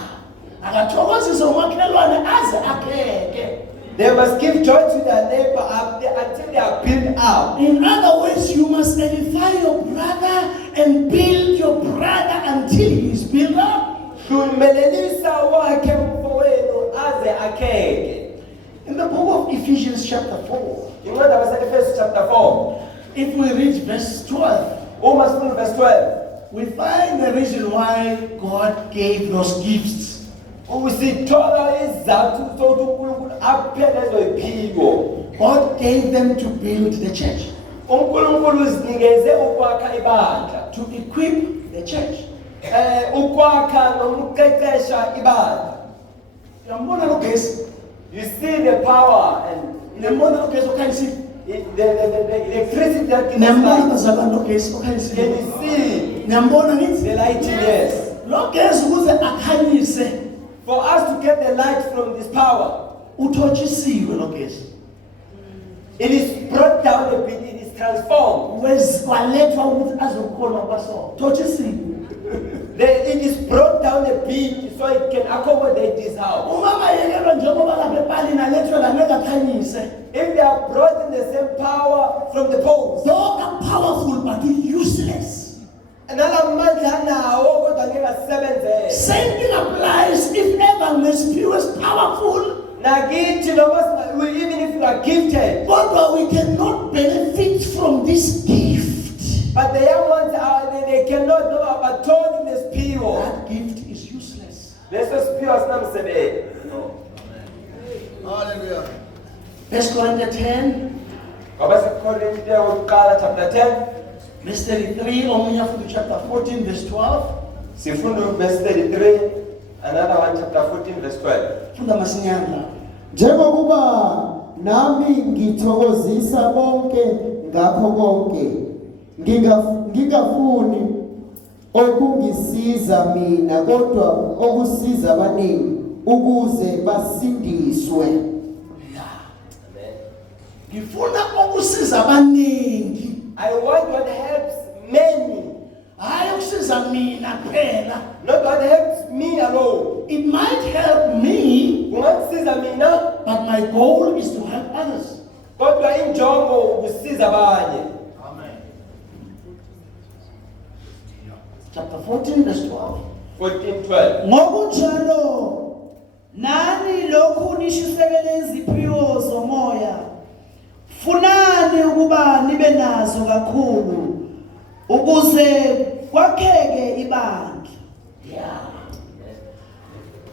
Akathokozisa umakhelwane aze akheke. They must give joy to their neighbor until they are built up. In other words, you must edify your brother and build your brother until he is built up. Hlumelelisa wakhe mfowenu aze akheke. In the book of Ephesians chapter 4, Incwadi yabaseFesu chapter 4. if we read verse 12, Uma sifunda verse 12. we find the reason why God gave those gifts. Usithola izathu zokuthi uNkulunkulu aphe lezo iphiwo. God gave them to build the church, uNkulunkulu uzinikeze ukwakha ibandla. to equip the church. Ukwakha nokuqeqesha ibandla. Uyambona lo gesi? You see the power and Uyambona lo gesi okanye the electricity that gives Uyambona light. bazalwane lo gesi okanye Can you see Uyambona nithi? the lighting? Yes. Lo gesi ukuze akhanyise For us to get the light from this power, uthotshisiwe lo gesi. it is brought down a bit, it is transformed. Walethwa ukuthi azokholwa kwaso. Thotshisiwe. It is brought down a bit so it can accommodate this house. Uma bayekelwa njengoba lapha ePalini alethwe la megakhanyise. If they are brought in the same power from the poles, They are powerful but useless. nalamandla nawo kodwa ngeke asebenze. Same thing applies if ever Spirit is powerful. Nakithi noma even if you are gifted, But we cannot benefit from this gift. but the young ones they cannot know about turning the spirit. That gift is useless. Leso spirit sinamsebenzi. Hallelujah. 1 Corinthians 10, Ngoba siKorinte wokuqala chapter 10, verse 33, omunye futhi chapter 14, verse 12. sifunda verse 33, another one chapter 14 verse 12. Funda masinyana. njengokuba nami ngithokozisa bonke ngakho konke ngingafuni okungisiza mina kodwa okusiza abaningi ukuze basindiswe. Ngifuna ukusiza abaningi. I want what helps many, Hayi ukusiza mina kuphela. not what helps me alone. It might help me, Kungasiza mina, but my goal is to help others. kodwa injongo ukusiza abanye. Chapter 14, verse 12. 14:12. Ngokunjalo nani lokhu nishisekele iziphiwo zomoya. Funani ukuba nibe nazo kakhulu ukuze kwakheke ibandla.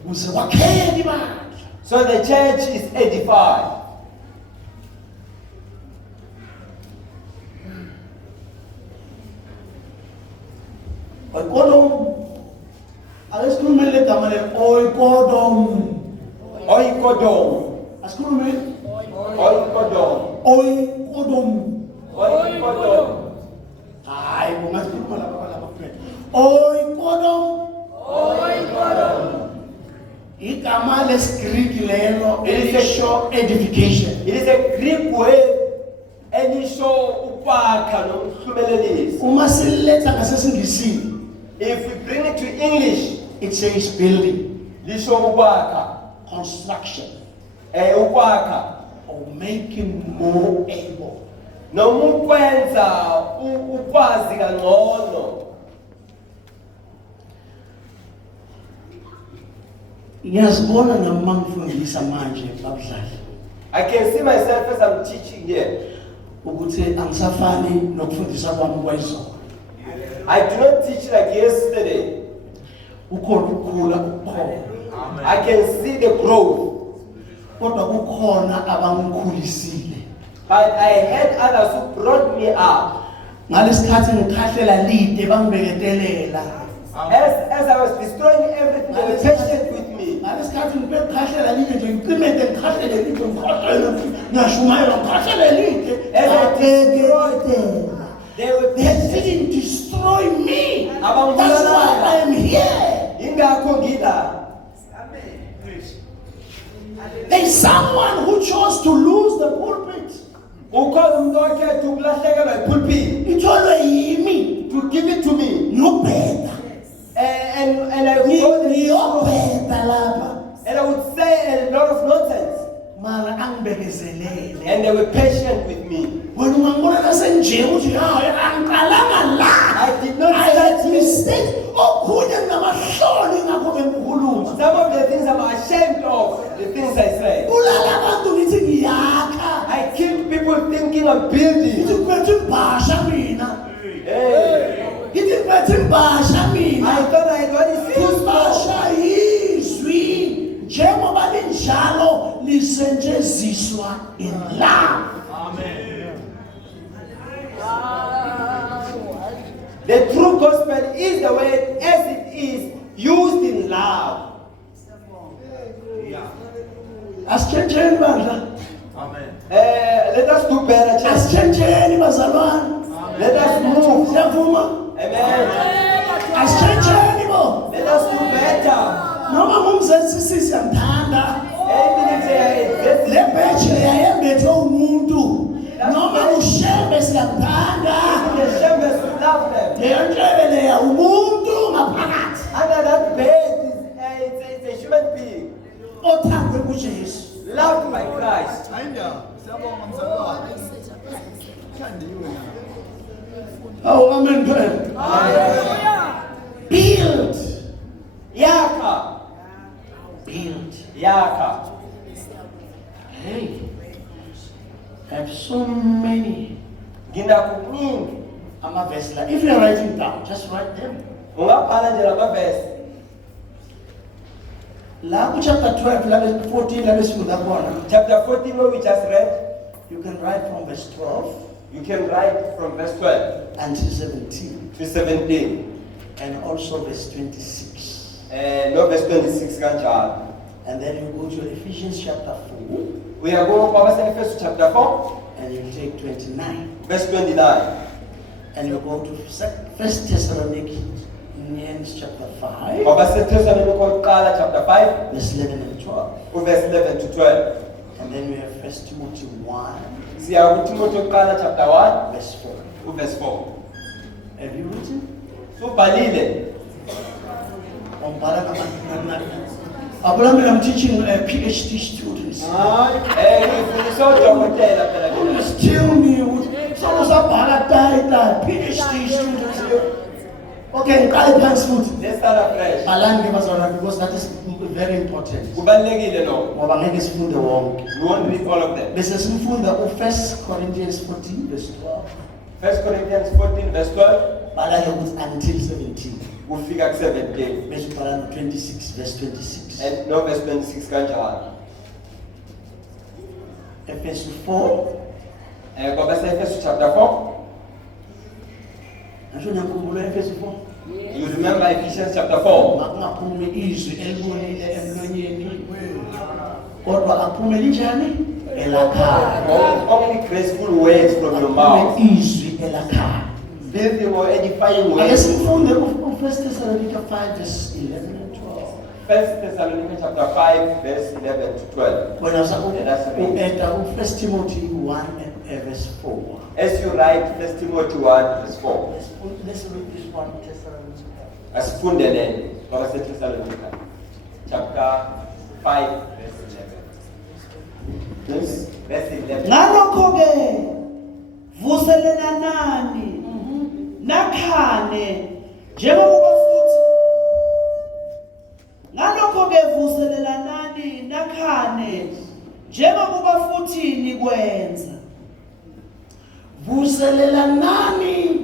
Ukuze kwakheke ibandla. So the church is edified. Oikodom. Asikhulume le gama le oikodom. Oikodom. Asikhulume Oikodom. oikodom. Oikodom. Hayi ungasikhuluma lapha kuphela. Oikodom. Igama lesiGreek lelo elisho edification. It is a Greek word elisho ukwakha nokuhlumelelisa. Uma siletha ngasesiNgisini, If we bring it to English, it says building, lisho ukwakha. construction, Ukwakha. or making more able. Noma ukwenza ukwazi kangcono. Ngiyazibona nami mangifundisa manje babudlali I can see myself as I'm teaching here. ukuthi angisafani nokufundisa kwami kwayizolo. I do not teach like yesterday. Ukhona ukukhula ukukhona. I can see the growth. Kodwa kukhona abangikhulisile. But I had others who brought me up. Ngalesikhathi ngikhahlela lide bangibeketelela. As I was destroying everything, they were patient with me. Ngalesikhathi ngikhahlela lide nje ngicimete ngikhahlele lide ngikhahlele ngiyashumayela ngikhahlele lide. As I destroyed them, they were They patient. didn't destroy me. That's why I am here. Ingakho ngila. There's someone who chose to lose the pulpit. Ukhona umuntu okhetha ukulahlekelwa ipulpit, Itholwe yimi. to give it to me. Ngiyobheda. And I would go there, Ngiyobheda lapha. and I would say a lot of nonsense. Mara angibekezelele. And they were patient with me. Wena ungangibona nasenje uthi hayi angiqalanga la. I did not I say had that. mistake. Okhunye ngamahloni ngakho bengikhuluma. Some of the things I'm ashamed of, the things I say. Ulala abantu ngithi ngiyakha. I keep people thinking I'm building. Ngithi ngiphethe ibhasha mina. Hey, Ngithi ngiphethe ibhasha mina. I thought I had what is Ibhasha yizwi njengoba linjalo lisetshenziswa in love. The true gospel is the word as it is used in love. Asitshentsheni bandla. Let us do better, church. Asitshentsheni bazalwane. Let us move. Siyavuma? Amen. Asitshentsheni bo. Let us do better. Noma ngumzensisi siyamthanda. Even if they are Le bheji yayembethwe umuntu. Noma ushembe siyamthanda. the shepherds to love them. Leyo ndlebe leya umuntu ngaphakathi. Under that bed is Siyabonga mzalwane. Uthandiwe na. Oh, amen. Build. Yaka. Build. Yaka. Hey, I have so many. Gina kuningi. Amavesi. If you're writing down, just write them. Ungabhala nje lamavesi. La chapter 12, la 14, la sifunda khona. Chapter 14 where we just read, You can write from verse 12 you can write from verse 12 until 17, to 17. and also verse 26. No verse 26 kanjalo. And then you go to Ephesians chapter 4, We are going to Ephesians chapter 4, and you take 29. verse 29. And you go to 1 Thessalonians chapter 5, Thessalonica chapter 5, verse 11 and 12. verse 11 to 12. And then we have 1 Timothy 1, Siya Timothy chapter 1, verse 4. verse 4. Have you written? So balile. I'm teaching PhD students. Always tell me, someone's a PhD students. Okay, guidance food. Let's start afresh. Because that is very important. Kubalulekile lo. Ngoba ngeke sifunde wonke. We won't read all of them. Bese sifunda u1 Corinthians 14 verse 12. 1 Corinthians 14 verse 12. Balale ukuthi until 17. Kufika ku 17. Bese ubhala no 26 verse 26. And no verse 26 kanjalo. Ephesians 4. Ngoba Ephesians chapter 4. Ngisho nyakhumbula Ephesians 4. You remember Ephesians chapter 4. Makungaphumi izwi elibonile emlonyeni. Kodwa aphume linjani? Elakhayo. Only graceful words from your mouth. Izwi elakhayo. Building or edifying Ake words. sifunde u1 Thessalonica 5 verse 11 and 12. 1 Thessalonians chapter 5 verse 11 to 12. Wena u-eda u1 Timothy 1 and verse 4. As you write 1 Timothy 1 verse 4. Let's read this one Thessalonica. Asifunde nene ngoba Thessalonica chapter 5 verse 11. Yes, verse 11. Ngalokho-ke vuselelanani nakhane njengoba futhi ngalokho-ke vuselelanani nakhane njengoba futhi nikwenza. Vuselelanani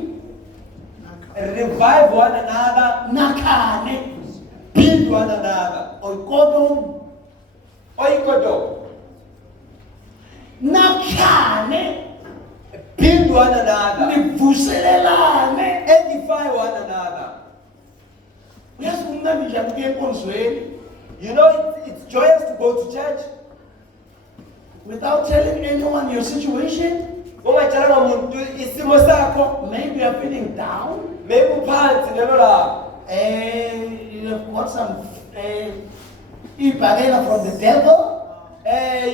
Revive one another, nakhane build one another. oikodo Oikodo, nakhane build one another, nivuselelane. edify one another. Uyazi kumnandi nje ukuya enkonzweni You know, it's joyous to go to church. without telling anyone your situation. Ungatshelanga umuntu isimo sakho, Maybe you are feeling down. maybe uphansi lelo la. You have got some ibhakela from the devil.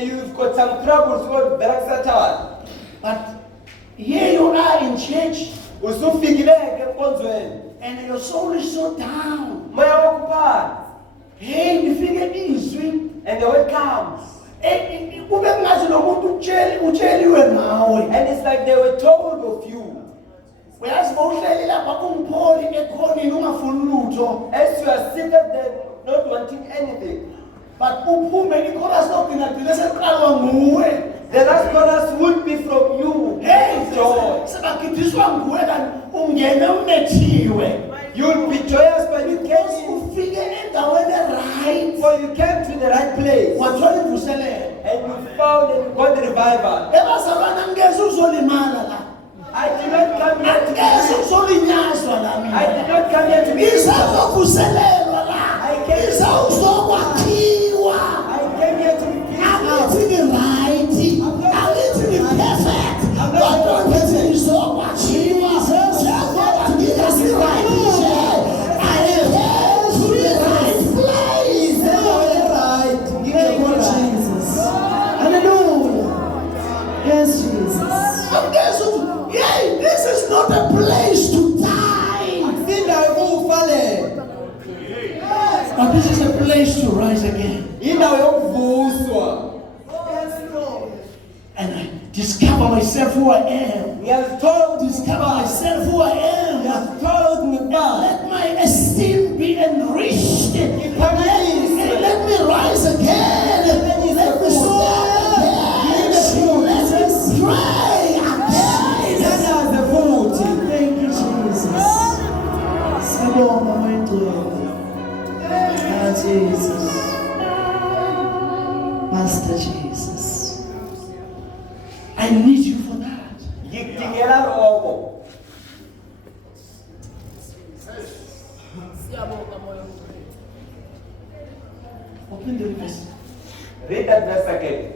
You've got some troubles with Satan. But here you are in church Usufikile enkonzweni. and your soul is so down. Moya wakho phansi. Hey, nifike izwi. And the word comes. Kube kungathi lo muntu utsheliwe ngawe. And it's like they were told of you. Uyazi bawuhleli lapha kumpholi ekhonini ungafuni lutho. As you are seated there, not wanting anything. But uphume ichorus lokugcina gcina seqalwa nguwe. The last chorus would be from you. Hey, Joy. sebagidiswa nguwe kanti ungene unethiwe. You'll be joyous, but you Because came in. ufike endaweni right. For you came to the right place. Wathola imvuselelo. And you found and you got the revival. Ebazalwana angeze uzolimala la. I did not come here to Angeze be. uzolinyazwa la mina. I did not come here to be. Izazovuselelwa la. Izawuzokwakhiwa. I came here to be peaceful. Angithi ni right. Angithi ni perfect. Kodwa ngithi izokwakhiwa. Njengoba ngina si-right nje. I came to the right place. Jesus. Hallelujah. Yes, Jesus. Hey, this is not a place to die. But this is a place to rise again. Indawo yokuvuswa. And Discover myself who I am. Ngiyazithola Discover myself who I am. ngiyazithola ukuthi And ngibani. let my esteem be enriched. Let me rise again. Let me soar again. Let me pray again. Nanaze futhi. Thank you, Jesus. Sibonga wengcwele. Ah, Jesus. Master Jesus. I need you for that. Ngikudingela lokho. Open the verse. Read that verse again.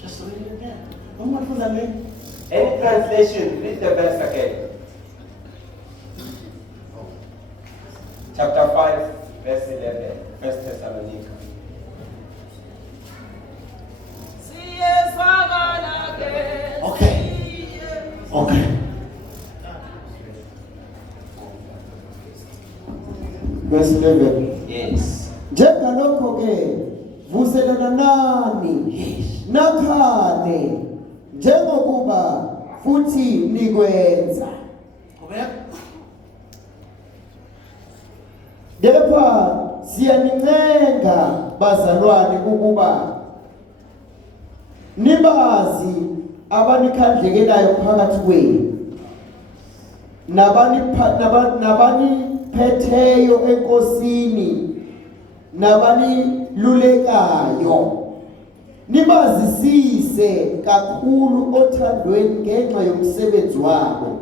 Just read it again. One more for the name. Any translation, read the verse again. Chapter 5, verse 11, 1 Thessalonica. Okay. Okay. Verse 11. Yes. Njengalokho ke vuselana nani nakhane njengokuba futhi nikwenza. Okay. Kepha siyanincenga bazalwane ukuba nibazi abanikhandlekelayo phakathi kwenu nabaniphetheyo enkosini nabanilulekayo nibazisise kakhulu othandweni ngenxa yomsebenzi wabo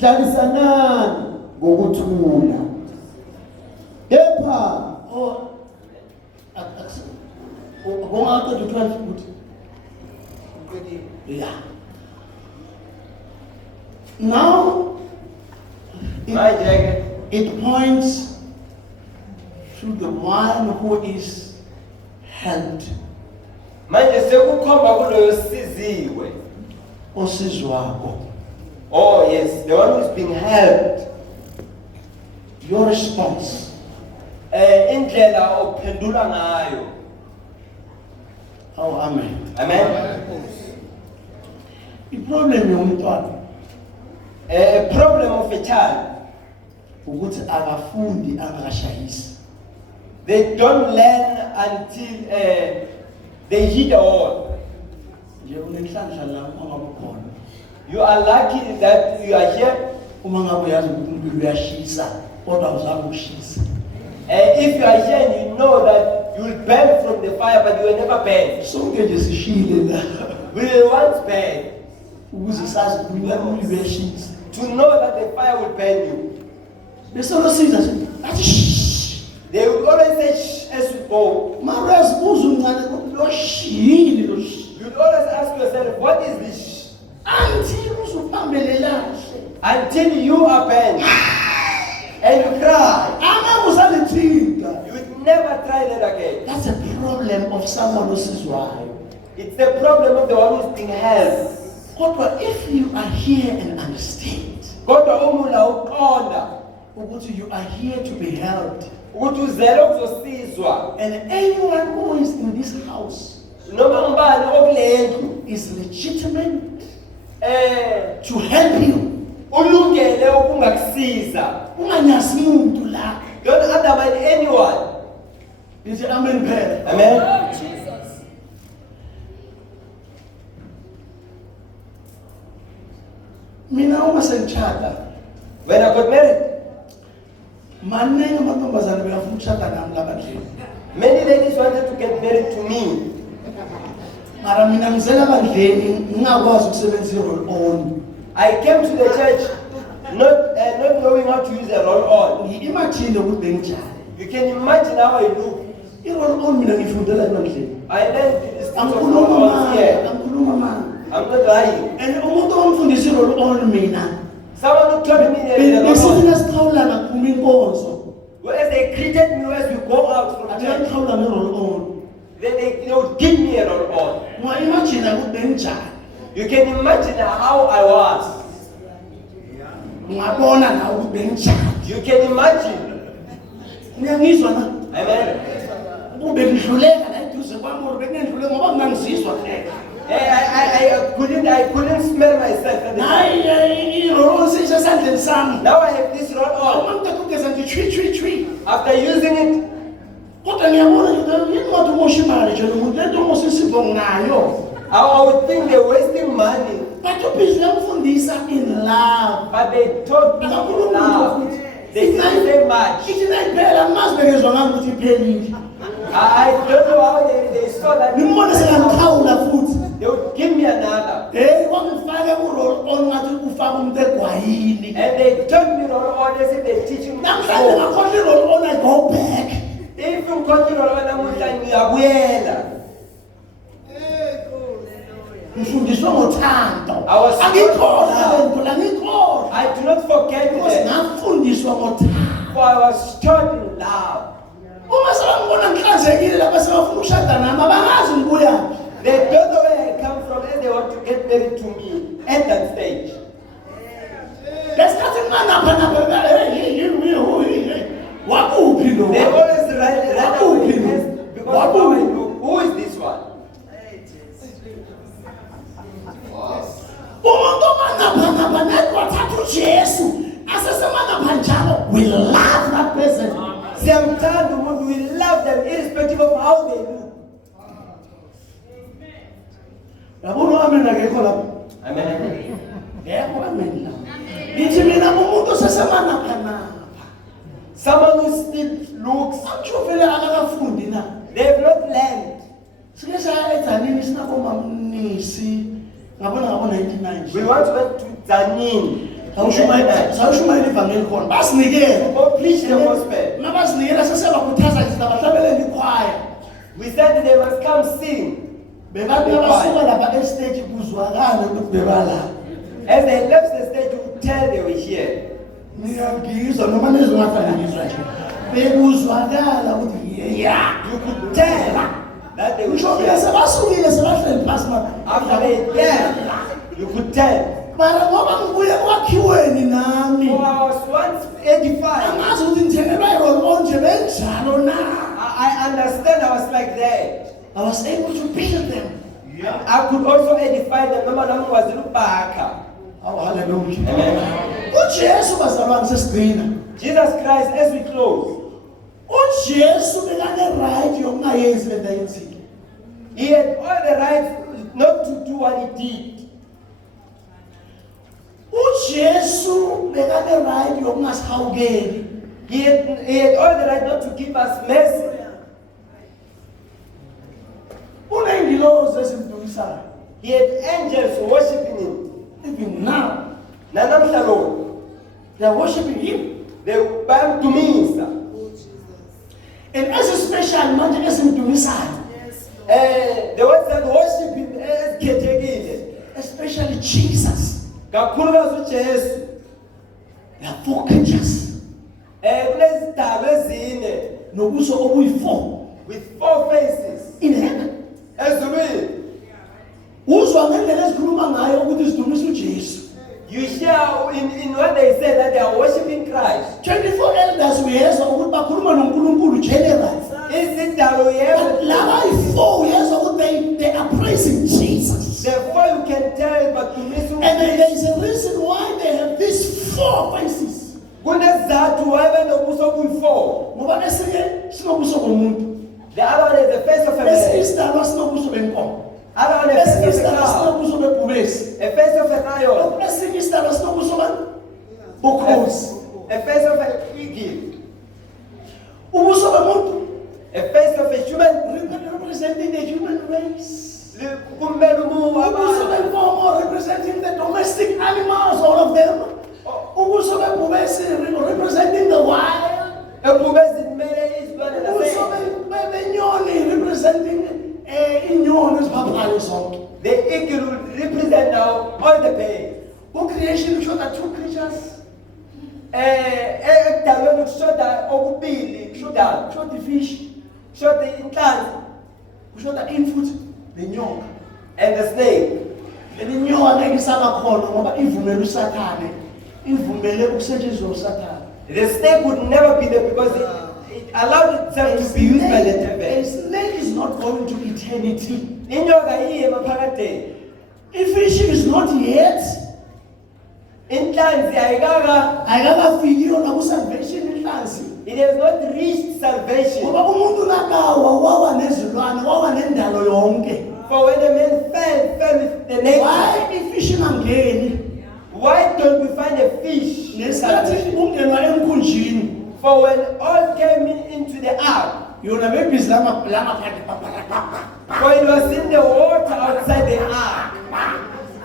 hlalisanani ngokuthula kepha Go out to 12 foot. Yeah. Now it points to the one who is helped. Manje sekukhomba kuloyo siziwe. Osizwako. Oh yes, the one who's being helped. Your response. Indlela ophendula ngayo. Oh, amen. Amen. The problem yomntwana A problem of a child. ukuthi akafundi angashayisi. They don't learn until they hit a wall. Nje unenhlanhla la ungabe khona. You are lucky that you are here. Uma ngabe uyazi ukuthi impilo uyashisa kodwa uzama ukushisa. If you are here and you know that you will burn from the fire, but you will never burn. Sonke nje sishile la. We will once burn. Ukuze sazi ukuthi impilo uyashisa. To know that the fire will burn you. Bese losiza athi shh. They will always say shh as you go. Mara sibuza uncane loshile lo shh. You will always ask yourself, what is this shh? Until uzubambelela Until you are burned. And you cry. angakuzalithinta. You will never try that again. That's a problem of someone osizwayo. It's the problem of the one who's being held. Kodwa if you are here and understand Kodwa umula uqonda ukuthi you are here to be helped, ukuthi uzele ukuzosizwa. and anyone who is in this house Noma ngubani okulendlu is legitimate to help you. ulungele ukungakusiza. Unganyazi umuntu la. Don't undermine anyone. Ithi amen phela. Amen. Mina uma sengitshada, When I got married, maningi amantombazane beyafuna ukushada nami labandleni. many ladies wanted to get married to me. Mara mina ngizela abandleni ngingakwazi ukusebenzisa i-roll on. I came to the church not knowing how to use a roll-on. Ngi-imagine ukuthi benginjani. You can imagine how I look. I-roll on mina ngifundela emandleni. I learned this thing of Angikhuluma roll-ons here. manje, angikhuluma manje. I'm not lying. And umuntu owangifundisa i-roll on mina. Someone who taught me the Bese roll-on. thina siqhawulana kuphuma inkonzo. As they greeted me as we go out from Athi church, ngiqhawula nge-roll on. then they would give me a roll-on. Ungayimagine ukuthi benginjani. You can imagine how I was. Ungabona nawe ukuthi benginjani. You can imagine. Uyangizwa na? Amen. Ube ngidluleka la eduze kwami or bekungidlule ngoba ngangizizwa phela. I couldn't smell myself at the time. Hayi irolo sisha sandleni sami. Now I have this roll on. Uma ngikugeza nje chwi. After using it, Kodwa ngiyabona nje yini kodwa umosha imali nje umuntu lento umosha isipho nginayo. I would think they're wasting money. Bathi ubhizi yamfundisa in love. But they taught me love. They didn't say much. Ithi nayiphela mazibekezwa ngami ukuthi iphelile. I don't know how they saw that. Nimbone sekangikhawula futhi. They would give me another. Wangifake ku-roll on ngathi ufaka umuntu egwayini. And they taught me roll on as if they're teaching me. Namhlanje ngakhohlwa i-roll on, I go back. If you continue roll on, namuhla ngiyabuyela. Ngifundiswa ngothando. I was Angikhohlwa lento la, ngikhohlwa. I do not forget Because that. ngafundiswa ngothando. For I was taught in love. Uma sebangibona ngihlanzekile lapha sebafuna ukushada nami abangazi ngibuyaphi. They don't know where I come from and they want to get married to me at that stage. Lesikhathi nginganapha wakuphi lo? They always run away because of how I look. Who is this one? Umuntu omanapha netwathatha uJesu asesemanapha njalo, we love that person. Siyamthanda umuntu, we love them irrespective of how they look. Yabona amena ngekho lapho. Amen. Yebo amena. Ngithi mina umuntu osesemanapha. Someone who still looks, Akusho vele akakafundi na. they have not learned. Sike saya eTzaneen sinabomamnisi ngabona 99. We want to go to Tzaneen. Sawushumayela ivangeli khona. Basinikela. Go preach the gospel. Mabasinikela sesebakhuthaza ukuthi abahlabelele ikhwaya. We said they must come sing. Bebathi abasuka lapha estage kuzwakala ukuthi bebala. As they left the stage, you could tell they were here. Ngiyangizwa noma nezongafanekiswa nje. Bekuzwakala ukuthi yeah. You could tell that they were Usho here. sebasukile sebahleli phansi After they left, you could tell. Mara ngoba ngibuye kwakhiweni nami. For I was once edified. Angazi ukuthi ngithengelwa i-roll on nje benjalo na. I understand I was like that. I was able to build them. I could also edify them. Mama nami was lubhaka. Oh, hallelujah. Amen. uJesu bazalwane sesigcina. Jesus Christ, as we close, uJesu bekane right yokungayenzi lento ayenzile. he had all the rights not to do what he did. uJesu bekane right yokungasihawukeli. He had all the right not to give us mercy. Unengilozi ezimdumisayo. He had angels worshiping him. Even now, Nanamhla lo, they are worshiping him. they bayamdumisa. And as a special manje esimdumisayo. The ones that worship him ezikhethekile, Especially Jesus. kakhulukazi uJesu. They are four creatures. Kulezidalwa ezine Nobuso obuyi-4 with 4 faces in heaven. ezulwini. Uzwa ngendlela ezikhuluma ngayo ukuthi sidumisa uJesu. You share in what they say that they are worshiping Christ. 24 elders uyezwa ukuthi bakhuluma noNkulunkulu general. Izidalwa yebo. But laba yi-4 uyezwa ukuthi they are praising Jesus. Therefore you can tell badumisa And there is a reason why they have these 4 faces. kunesizathu why benobuso obuyi-4. Ngoba esinye sinobuso bomuntu. The other one is the face of a Esinye man. isidalwa sinobuso benkomo. Other one is the Esinye face of a isidalwa cow. sinobuso bebhubesi. A face of a lion. Esinye isidalwa sinobuso bokhozi. A face of an eagle. Ubuso bomuntu A face of a human. representing the human race. Kumele umuntu Ubuso benkomo representing the domestic animals, all of them. Ubuso bebhubesi representing the wild. ebhubezi kumele izilwane Ubuso zasendle. benyoni representing inyoni eziphaphayo zonke. The eagle will represent now all the birds. Creation show that 2 creatures. Ekudalweni kushoda okubili kushoda. Show the fish. Kushoda inhlanzi Show the infoot. The nyoka. and the snake. Inyoka ngeke isaba khona ngoba ivumela uSathane. Ivumele ukusetshenziswa uSathane. The snake would never be there because it allowed itself to be used by the A devil. snake is not going to eternity. Inyoka iye emaphakadeni. A fish is not yet. Inhlanzi ayikaka. Ayikafiki yona ku-salvation inhlanzi. It has not reached salvation. Ngoba umuntu nakawa wawa nezilwane, wawa nendalo yonke. For when the man fell with the nature. Why ifish ingangeni? Why don't we find a fish? Ngesikhathi ungenwa emkhunjini. For when all came into the ark, Yona bebhizi lama for it was in the water outside the ark.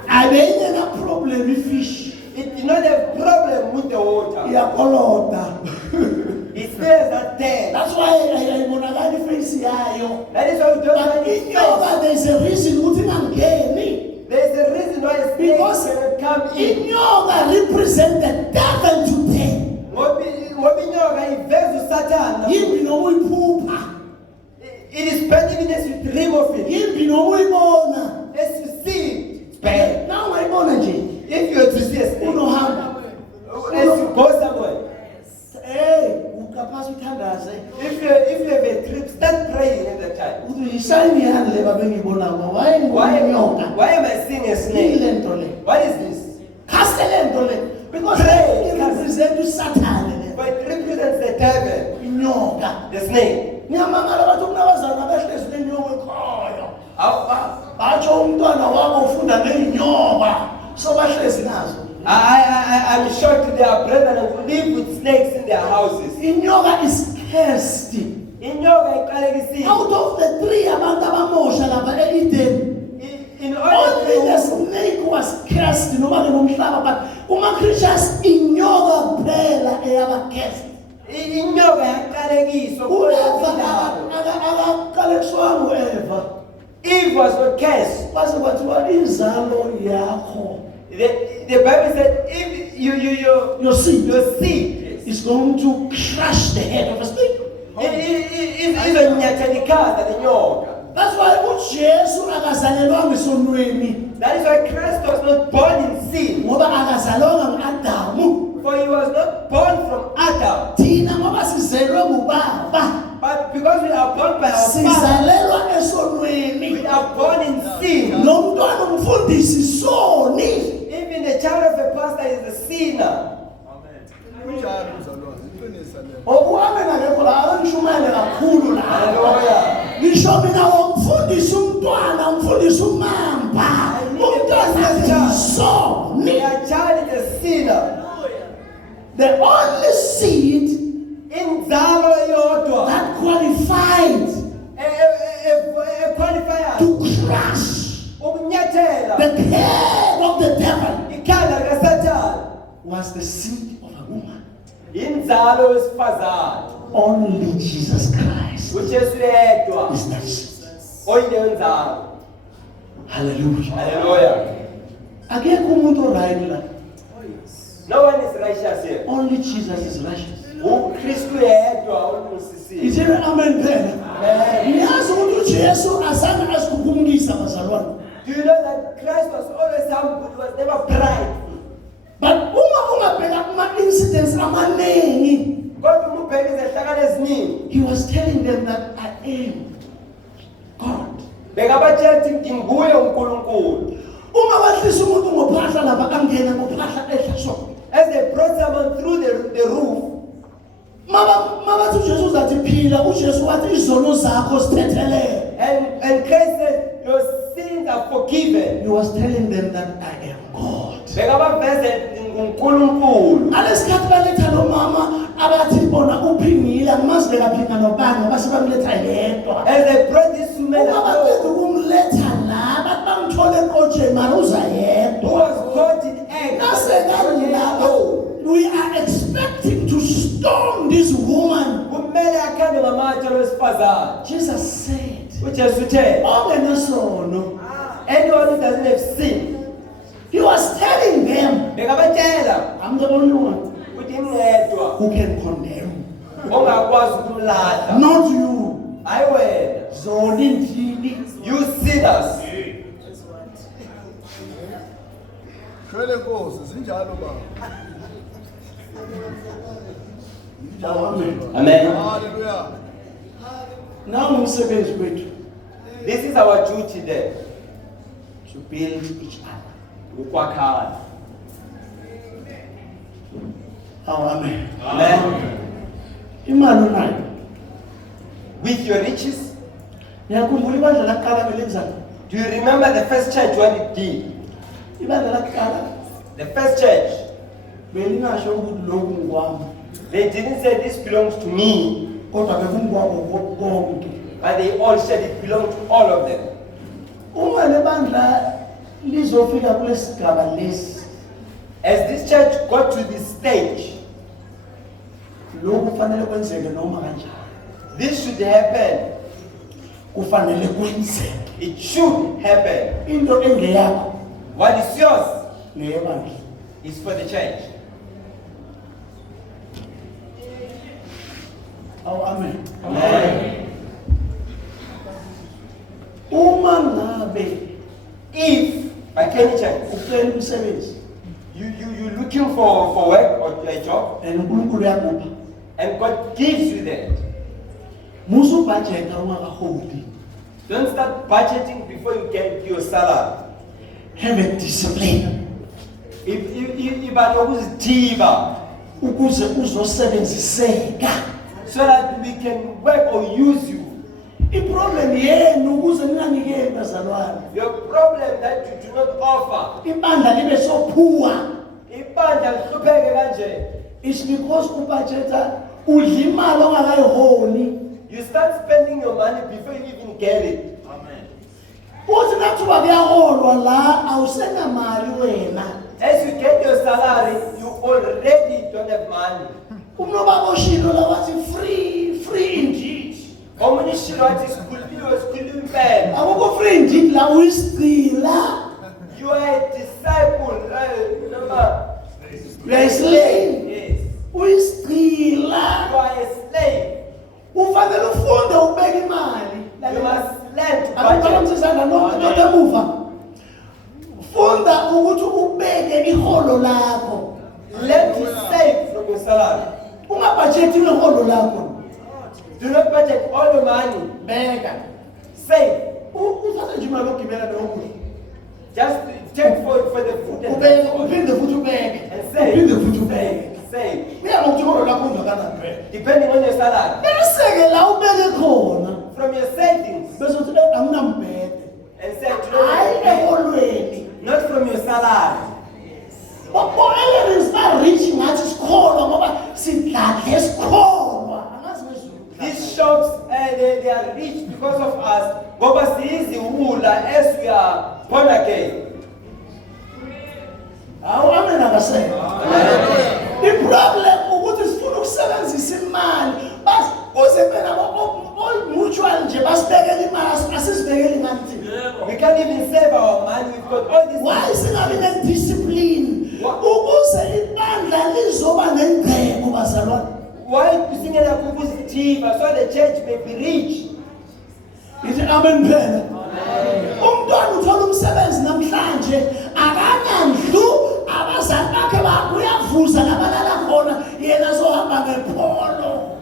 abeyinena problem ifish. It did not have problem with the water. Iyakolota. It stays that there. That's why ayibonakala iface yayo. That is why we don't But find it. inyoka there is a reason ukuthi ingangeni. There is a reason why a snake Because cannot come in. inyoka represent the devil today. Ngoba inyoka iveza uSathana. Yimbi noma uyiphupha. It is bad even as you dream of it. Yimbi noma uyibona. As you see it, it's bad. Na ungayibona nje. If you are to see a snake, Unohamba. as you go somewhere, Hey, ukaphasa uthandaze. if you have a trip, start praying at that time. Uthi yisayini yani le babengibonako. Why ngibona Why am I seeing a Yini snake? lento le? What is this? Khase lento le. Because Pray. it represent uSathane le. But it represents the devil, Inyoka. the snake. Ngiyamangala bathi umnakazana abehlezi nenyoka ekhoyo. How- Batsho umntwana wabo ufunda ney'nyoka. So bahlezi nazo. I'm shocked there are brethren who live with snakes in their houses. Inyoka is cursed. Inyoka iqalekisile. Out of the three abantu abamosha lapha e-Eden, In only the order snake was cursed noma nomhlaba, but uma creatures inyoka kuphela eyaba cursed. inyoka yaqalekiswa Ueva kulezindawo. akakalekiswanga u-Eva. Eve was not cursed. Kwaze kwathiwa inzalo yakho, The Bible said if your seed, your seed is going to crush the head of a snake. izonyathelikaza lenyoka. That's why uJesu akazalelwanga esonweni, That is why Christ was not born in sin. ngoba akazalwanga ngu-Adamu. For he was not born from Adam. Thina ngoba sizelwe ngubaba, But because we are born by our father, sizalelwa we esonweni. are born in sin. Lo mntwana umfundisi soni. Even the child of a pastor is a sinner. Kunjalo uzalwane, iqiniso lelo. Okuhambe ngakho la angishumayele kakhulu la. Hallelujah. Ngisho mina womfundisi umntwana, umfundisi umamba. Umntwana soni. Their child is a sinner. The only seed Inzalo eyodwa. that qualified A qualifier. to crush Ukunyathela. the head of the devil Ikhanda likaSathane. was the seed of a woman. Inzalo wesifazane. Only Jesus Christ uJesu yedwa is that seed. oyileyo nzalo. Hallelujah. Hallelujah. Akekho umuntu oright la. No one is righteous here. Only Jesus is righteous. uKristu yedwa olungisisiwe. Ithini amen phela. Amen. Niyazi ukuthi uJesu azange asikuphumulisa bazalwane. Do you know that Christ was always humble, he was never pride. But ungabheka kuma-incidents amaningi, Kodwa uma ubheka izehlakalo eziningi, he was telling them that I am God. bekabatshela ukuthi nginguye uNkulunkulu. Uma bahlisa umuntu ngophahla lapha angena ngophahla ehla so. As they brought someone through the roof, Mabathi uJesu uzathi phila, uJesu wathi izono zakho sithethelele. and Christ said, your sins are forgiven. He was telling them that I am God. Bekabaveza nguNkulunkulu. Alesikhathi baletha lo mama abathi bona uphingile, angimazi bekaphinga nobani ngoba sebamletha yedwa. As they brought this woman Uma baqeda ukumletha la, bathi bangithole eqotsheni mara uza who yedwa. was caught in egg, We are expecting to stone this woman. kumele akhandwe ngamatshe lwesifazane. Jesus said, uJesu uthe, ongenasono. anyone who doesn't have sin, He was telling them, bekabatshela I'm the only one ukuthi ingedwa who can condemn. ongakwazi ukumlahla. Not you. Hayi wena. Zoni ndini. You sinners. Shwele Nkosi, zinjalo baba. Amen. Hallelujah. Now umsebenzi wethu This is our duty there. to build each other. Ukwakhana. Amen. Amen. Imali unayo. With your riches, Ngiyakhumbula ibandla laqala belenzani. do you remember the first church what it did? Ibandla laqala The first church, belingasho ukuthi lokhu ngokwami. they didn't say this belongs to me, Kodwa bekungokwabo konke. but they all said it belonged to all of them. Uma lebandla lizofika kulesigaba lesi, As this church got to this stage, lokhu kufanele kwenzeke noma kanjani. this should happen. Kufanele kwenzeke. It should happen. Into engeyakho What is yours ngeyebandla. is for the church. Amen. Amen. Uma ngabe If, by any chance, ucela umsebenzi you're looking for work or a job, and uNkulunkulu uyakupha, and God gives you that, musu budget ungakaholi. don't start budgeting before you get your salary. Have a discipline Iba nokuzithiba, ukuze uzosebenziseka. so that we can work or use you. Iproblem yenu ukuze ninganikeli bazalwane. Your problem that you do not offer, Ibandla libe sophuwa. ibandla lihlupheke kanje. It's because ubudgeta udla imali ongakayiholi. You start spending your money before you even get it. Uthi nathuba kuyaholwa la awusenamali wena. As you get your salary, you already don't have money. Umnobaba oshilo la wathi free indeed. Omunye ishilo wathi sikhululiwe impela. Akukho free indeed la uyisicila. You are a disciple, remember? You are a slave. Yes. Uyisicila. You are a slave. Ufanele ufunde ubeka imali. You must learn to Akukho budget. msizana nokho emuva. Funda ukuthi ubeke iholo lakho. Learn to save from your salary. Ungabudgeti iholo lakho. Do not budget all your money. Beka. Save. Uthathe nje imali ogibela nokudla. Just take for the food and Ubeke uphinde futhi ubeke. and save. Uphinde futhi ubeke. Save. Kuya ngokuthi iholo lakho ungakanani phela. Depending on your salary. Bese-ke la ubeke khona. From your savings. Bese uthi anginambhede. And say, Hayi eholweni. not from your salary. Boele rich ngathi sikholwa ngoba sidladle sikholwa. Angazi ngezulu. These shops, they are rich because of us. Ngoba siyiziwula as we are born again. Hawu amen akaseke. I-problem ukuthi sifuna ukusebenzisa imali. Bas kuze phela all mutual nje basibekele imali asizibekele imali thina. We can't even save our money. We've got all this. Why singabi ne-discipline? Ukuze ibandla lizoba nengcebo bazalwane. Why kusingela kukuzithiba so the church may be rich? Ithi amen phela. Umntwana uthola umsebenzi namhlanje akanandlu abazali bakhe bakuyavuza labalala khona yena zohamba ngepholo.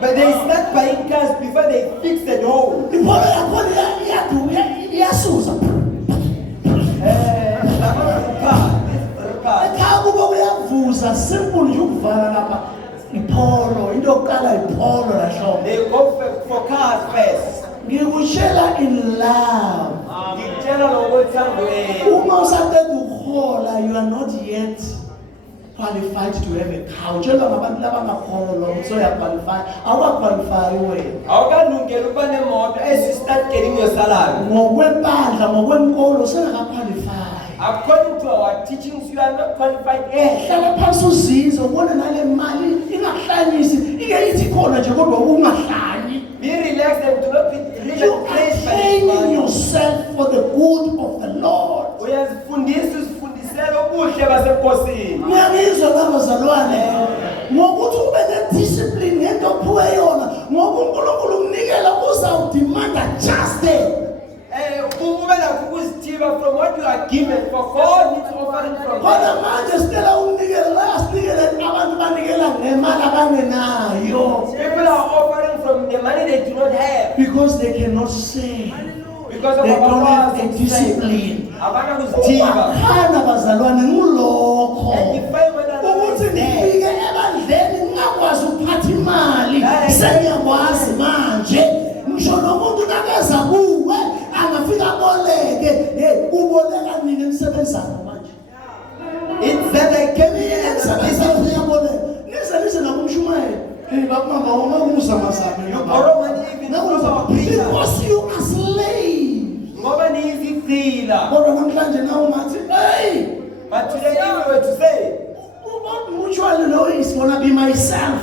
But they start buying cars before they fix the home. Ipholo yakhona iyaduka iyasuza. Ekhaya kube kuyavuza simple nje ukuvala lapha ipholo into yokuqala ipholo la hlobo. They go for cars first. Ngikushela in love. Ngitshela ngokwethandweni. Uma usaqeda ukuhola you are not yet qualified to have a car. Utshelwa ngabantu labangakholwa ukuthi uyaqualify. Awuqualify wena. Awukalungeli ukuba nemoto as you start getting your salary. Ngokwebandla ngokwenkolo sengakaqualify. According to our teachings, you are not qualified yet. Hlala phansi uzize ubone nale mali ingahlanyisi ike ithi khona nje kodwa ungahlanyi. Be relaxed and do not be really You are praised by training this yourself for the good of the Lord. uyazifundisa uzifundisela ubuhle basenkosini. Ngiyabizwa ngabazalwane ngokuthi ube ne-discipline ngento ophiwe yona ngoba uNkulunkulu ukunikela uzawudimanda justice. Ube nakho ukuzithiba from what you are given, for God needs offering from Khona them. manje sicela unikele la sinikele abantu banikela ngemali abangenayo. People are offering from the money they do not have. Because they cannot say. Because of They don't have our a discipline. Abana kuzidiba. Ubakhana bazalwane ngulokho. And if I went Ukuthi ngifike ebandleni ngingakwazi ukuphatha imali. Sengiyakwazi manje. Ngisho nomuntu nakeza kuwe angafika aboleke. Hey, uboleka nini emsebenzini manje? it's that I came here and Emsebenzini uyaboleka. Listen nakumshumayela. Hey, baba ungakuza masapho. you borrow money even from our preacher. Because you are slaves. Ngoba niyizigcila. Kodwa namhlanje nawe umathi, hey, But today if you were to say, mutual law is gonna be myself.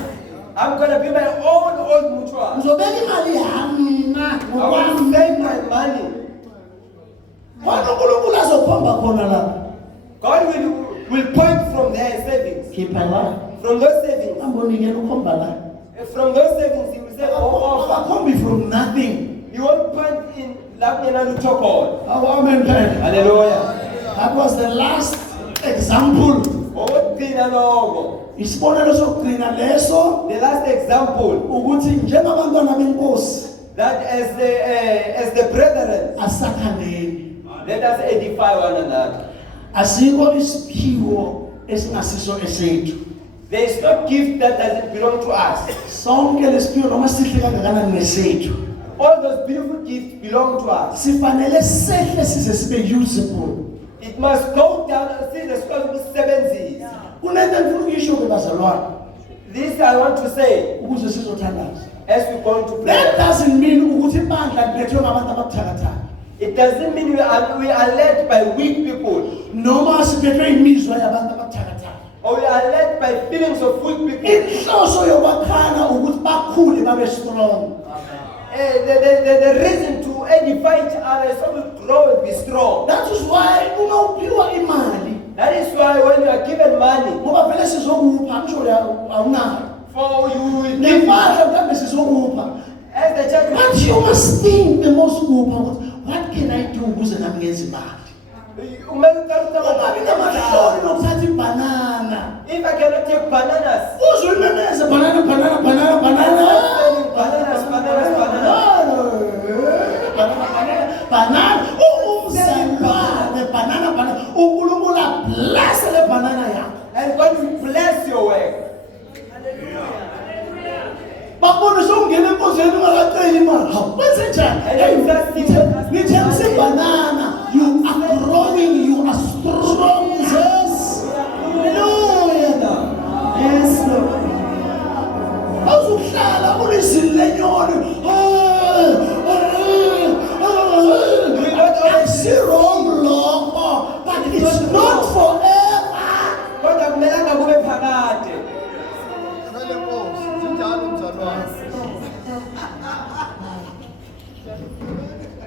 I'm gonna be my own old mutual. Ngizobeka imali yami na I will ngokwami. save my money. Kodwa uNkulunkulu azokhomba khona la. God will point from their savings. Khipha la. From those savings. Ambonike ukhomba la. From those savings he will say, oh, offer. Akhombi from nothing. You won't point in Lapnena Lutokon. Amen. Hallelujah. That was the last example. Okugcina logo. Isibonelo sokugcina leso The last example ukuthi njengabantwana benkosi that as the brethren, asakhaneni. let us edify one another. Asikho isiphiwo esingasiso esethu. There is no gift that doesn't belong to us. Sonke lesiphiwo noma sihle kangakanani nesethu. All those beautiful gifts belong to us. Sifanele sehle size sibe usable. It must go down and see the score of 70s. Kunento ngifuna ukuyisho ke bazalwane This I want to say ukuze sizothandaza. as we go into That prayer. doesn't mean ukuthi ibandla lilethwe ngabantu ababuthakathaka. It doesn't mean we are led by weak people Noma siphethwe imizwa yabantu ababuthakathaka. or we are led by feelings of weak people. Inhloso yokwakhana ukuthi bakhule babe strong. The reason to edify each other is so we grow and be strong. That is why uma uphiwa imali That is why when you are given money, ngoba vele sizokupha ngisho le awunayo. for you will give Nempahla mhlawumbe sizokupha. as the church. But you must think the most ukuthi what can I do ukuze nami ngenze imali? Ungabi namahloni nokuthatha ibhanana. If I cannot take bananas, Uzuyimemeze banana. selling bananas. Banana. Umzalwane banana. uNkulunkulu bless le banana yakho. And God will bless your work. Babona songena enkonzweni ungakaceli imali. Wenze njani? Ngithengisa banana. You are growing, you are strong. Jesus. Hallelujah. Yes, Lord. Awuzuhlala ulizini lenyoni. I see wrong law, but it's not forever. Kodwa akumelanga kube phakade. Vele Nkosi, sinjalo mzalwane.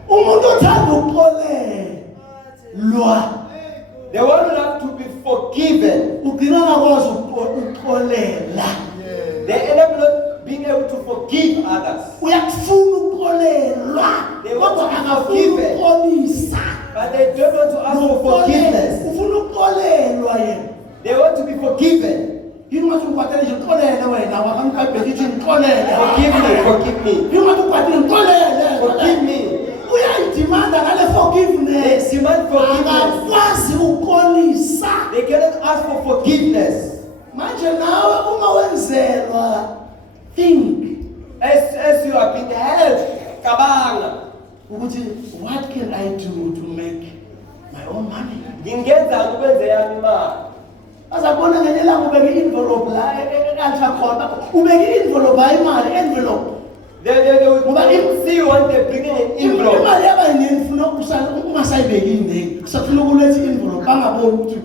Umuntu othanda ukuxolelwa The one who have to be forgiven, ugcina ngakwazi ukuxolela. they end up not being able to forgive others. Uyakufuna ukuxolelwa kodwa akafuna ukuxolisa. But they don't want to ask for forgiveness. Ufuna ukuxolelwa yena. They want to be forgiven. Yini ngathi ukwatele nje uxolele wena wakamqabheli ithi ngixolele. Forgive me. Yini ngathi ukwatele ngixolele. Forgive me. Uyayidimanda ngale forgiveness. They demand forgiveness. Akakwazi ukuxolisa. They cannot ask for forgiveness. Manje nawe uma wenzelwa think As you are being held, kabanga. ukuthi what can I do to make my own money? Ngingenza ukwenze yami imali. Azabona ngenye langa ubeke envelope la ekanhla khona. Ubeke envelope hayi imali envelope. They would see when they're bringing an envelope. Imali yabayini ufuna ungasayibeki iningi. Kusafuna ukuletha envelope bangaboni ukuthi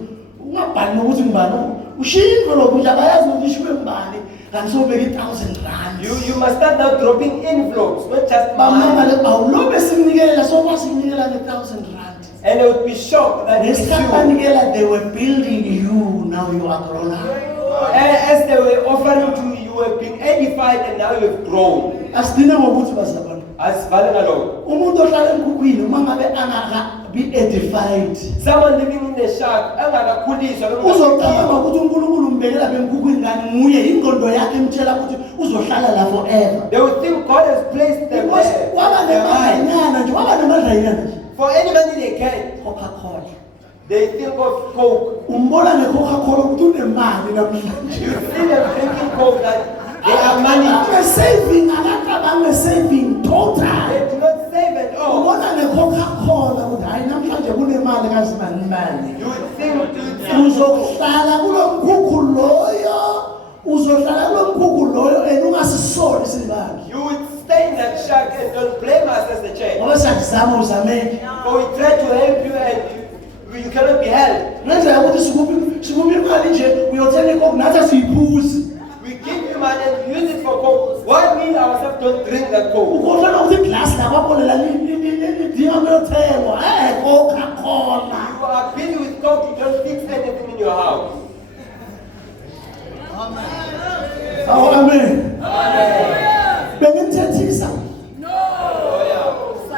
ungabhali ukuthi ngibani. Ushiya envelope nje abayazi ukuthi ishiwe ngibani. Kanti sobeka 1,000 rand. You must start now dropping envelopes, not just Bamama money. le awulobe simnikela sokwazi ukunikela le 1,000 rand. And they would be shocked that it's Nesikhathi you. banikela they were building you, now you are grown up. As they were offering to you, you have been edified and now you have grown. Asidine ngokuthi bazalwane Asivale ngalokho. Umuntu ohlala emkhukhwini uma ngabe be edified. Someone living in the shack angakakhuliswa Uzocabanga ukuthi uNkulunkulu umbekela lapha emkhukhwini ngani nguye ingqondo yakhe imtshela ukuthi uzohlala la forever. They will think God has placed them there. Waba nemadlanyana nje, waba nemadlanyana nje. For any money they can, Coca-Cola. they think of Coke. Umbona neCoca-Cola ukuthi unemali namhlanje. You see them drinking Coke that they have money. Saving, I'm saving total. They do not save at all. Ubona neCoca-Cola ukuthi hayi namhlanje kunemali kazimanimali. You would think Uzohlala kulomkhukhu loyo, uzohlala kulomkhukhu loyo ungasisoli silibali. you would stay in that shack and don't blame us as the church. Ngoba siyazama uzameke. For we try to help you and you cannot be helped. Ngenza ukuthi sikuphi imali nje uyothenga icoke nathi siyiphuzi. We give you money and use it for Coke. Why we ourselves don't drink that Coke? Ukhohlwa ukuthi glass la kwabolela lidinga kuyothengwa. Coca-Cola. You are busy with Coke, you don't fix anything in your house. Oh, amen. Benimthethisa.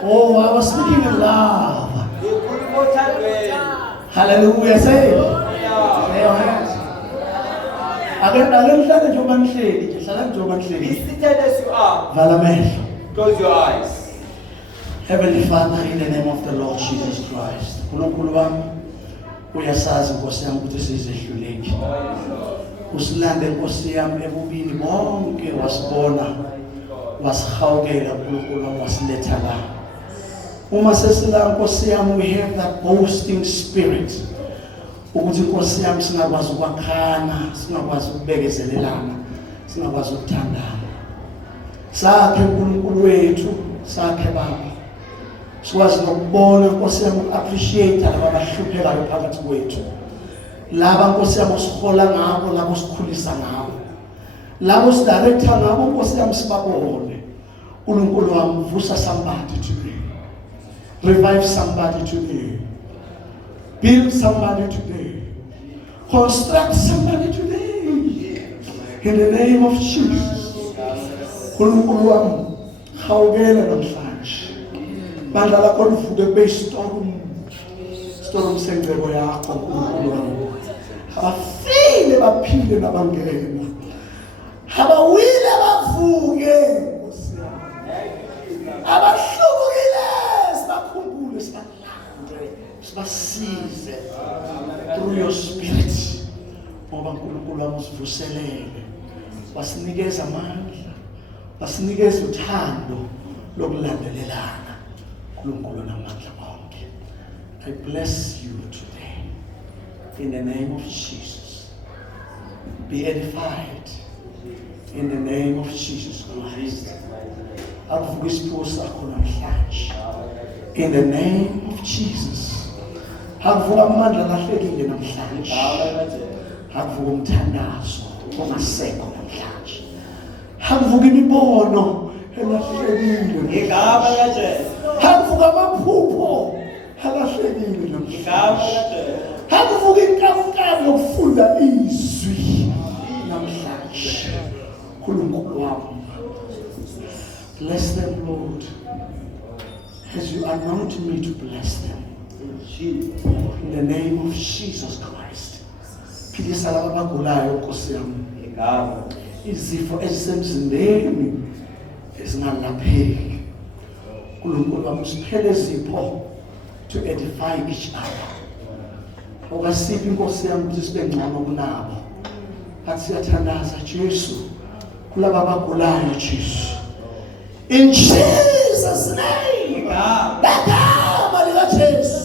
Oh, I was speaking in love. You put more time when Hallelujah. Say it. Say your hands. Akenhlale njengoba nihleli nje, hlala njengoba be nihleli. seated as you are. Vala amehlo. Close your eyes. Heavenly Father, in the name of the Lord Jesus Christ. UNkulunkulu wami, uyasazi Nkosi yami ukuthi sizehluleki. Usilande Nkosi yami ebubini bonke wasibona. Wasihawukela uNkulunkulu wami wasiletha la. Uma sesila Nkosi yami, we have that boasting spirit. Ukuthi Nkosi yami singakwazi ukwakhana, singakwazi ukubekezelelana, singakwazi ukuthandana. Sakhe uNkulunkulu wethu, sakhe Baba. Sikwazi nokubona Nkosi yami appreciate laba abahluphekayo phakathi kwethu. Laba Nkosi yami sihola ngabo, labo sikhulisa ngabo. Labo sidirector ngabo Nkosi yami sibabone. uNkulunkulu wami vusa somebody today. Revive somebody today. Build somebody today. Construct somebody today. In the name of Jesus. uNkulunkulu wami hawukela namhlanje. Bandla lakho livuke bestorm sengcebo yakho uNkulunkulu wami. Abafile baphile nabangena. Abawile bavuke Nkosi yami. Abahlubukile sibakhumbule sibalande sibasize through your spirit. Ngoba uNkulunkulu wami usivuselele. Wasinikeza amandla. Wasinikeza uthando lokulandelelana. uNkulunkulu namandla wonke. I bless you today in the name of Jesus. Be edified in the name of Jesus Christ. Akuvuka isipho sakho namhlanje in the name of Jesus. Akuvuka amandla lahlekile namhlanje. Akuvuka umthandazo ongasekho namhlanje. Akuvuka imibono elahlekile Igama kaJesu. akuvuka amaphupho alahlekile namhlanje. Igama kaJesu. Akuvuka inkavukazi yokufunda izwi namhlanje. uNkulunkulu wami, bless them Lord as you anoint me to bless them in the name of Jesus Christ. Philisa laba abagulayo Nkosi yami. Igama. Izifo ezisemzimbeni ezingalapheki. uNkulunkulu wami usiphele izipho to edify each other. Okasiphi Nkosi yami ukuthi sibe ngcono kunabo. Athi siyathandaza Jesu kulaba abagulayo Jesu. In Jesus name. Bagama lika Jesu.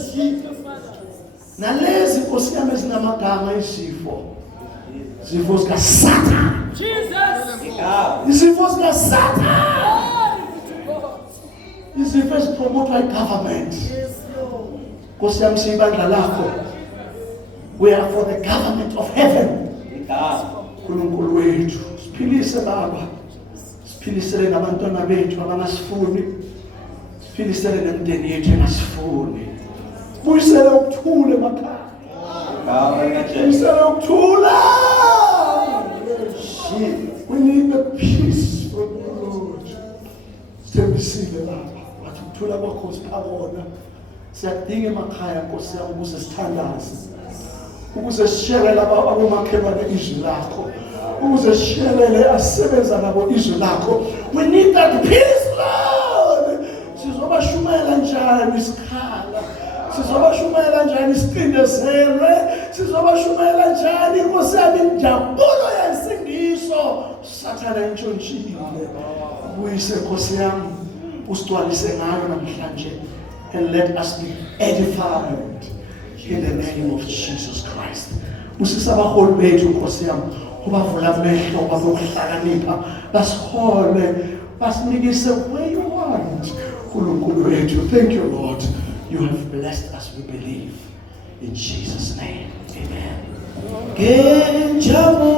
Nalezi Nkosi yami ezinamagama izifo. Izifo zika Satan. Igama. Izifo zika Satan. Izifo ezipromotwa government. Nkosi yami siyibandla lakho. We are for the government of heaven. Igama. uNkulunkulu wethu siphilise Baba. Siphilisele nabantwana bethu abangasifuni. Siphilisele nemndeni yethu engasifuni. Buyisele ukuthula emakhaya. Igama kaJesu. Buyisele ukuthula. We need the peace from the Lord. ucebisile lapha wathi ukuthula kwakho siphakona siyadinga emakhaya Nkosi yami ukuze sithandaze ukuze sishelele abomakhelwane izwi lakho ukuze sishelele asebenza nabo izwi lakho. We need that peace, Lord. Sizobashumela njani isikhala, sizobashumela njani isicindezelwe, sizobashumela njani Nkosi yami injabulo yensindiso sathana intshontshile. Buyise Nkosi yami usigcwalise ngayo namhlanje, and let us be edified in the name of Jesus Christ. Usisabaholi bethu Nkosi yami ubavula amehlo bazokuhlakanipha basihole basinikise where you want uNkulunkulu wethu. Thank you Lord, you have blessed us, we believe in Jesus name, amen. Genjabule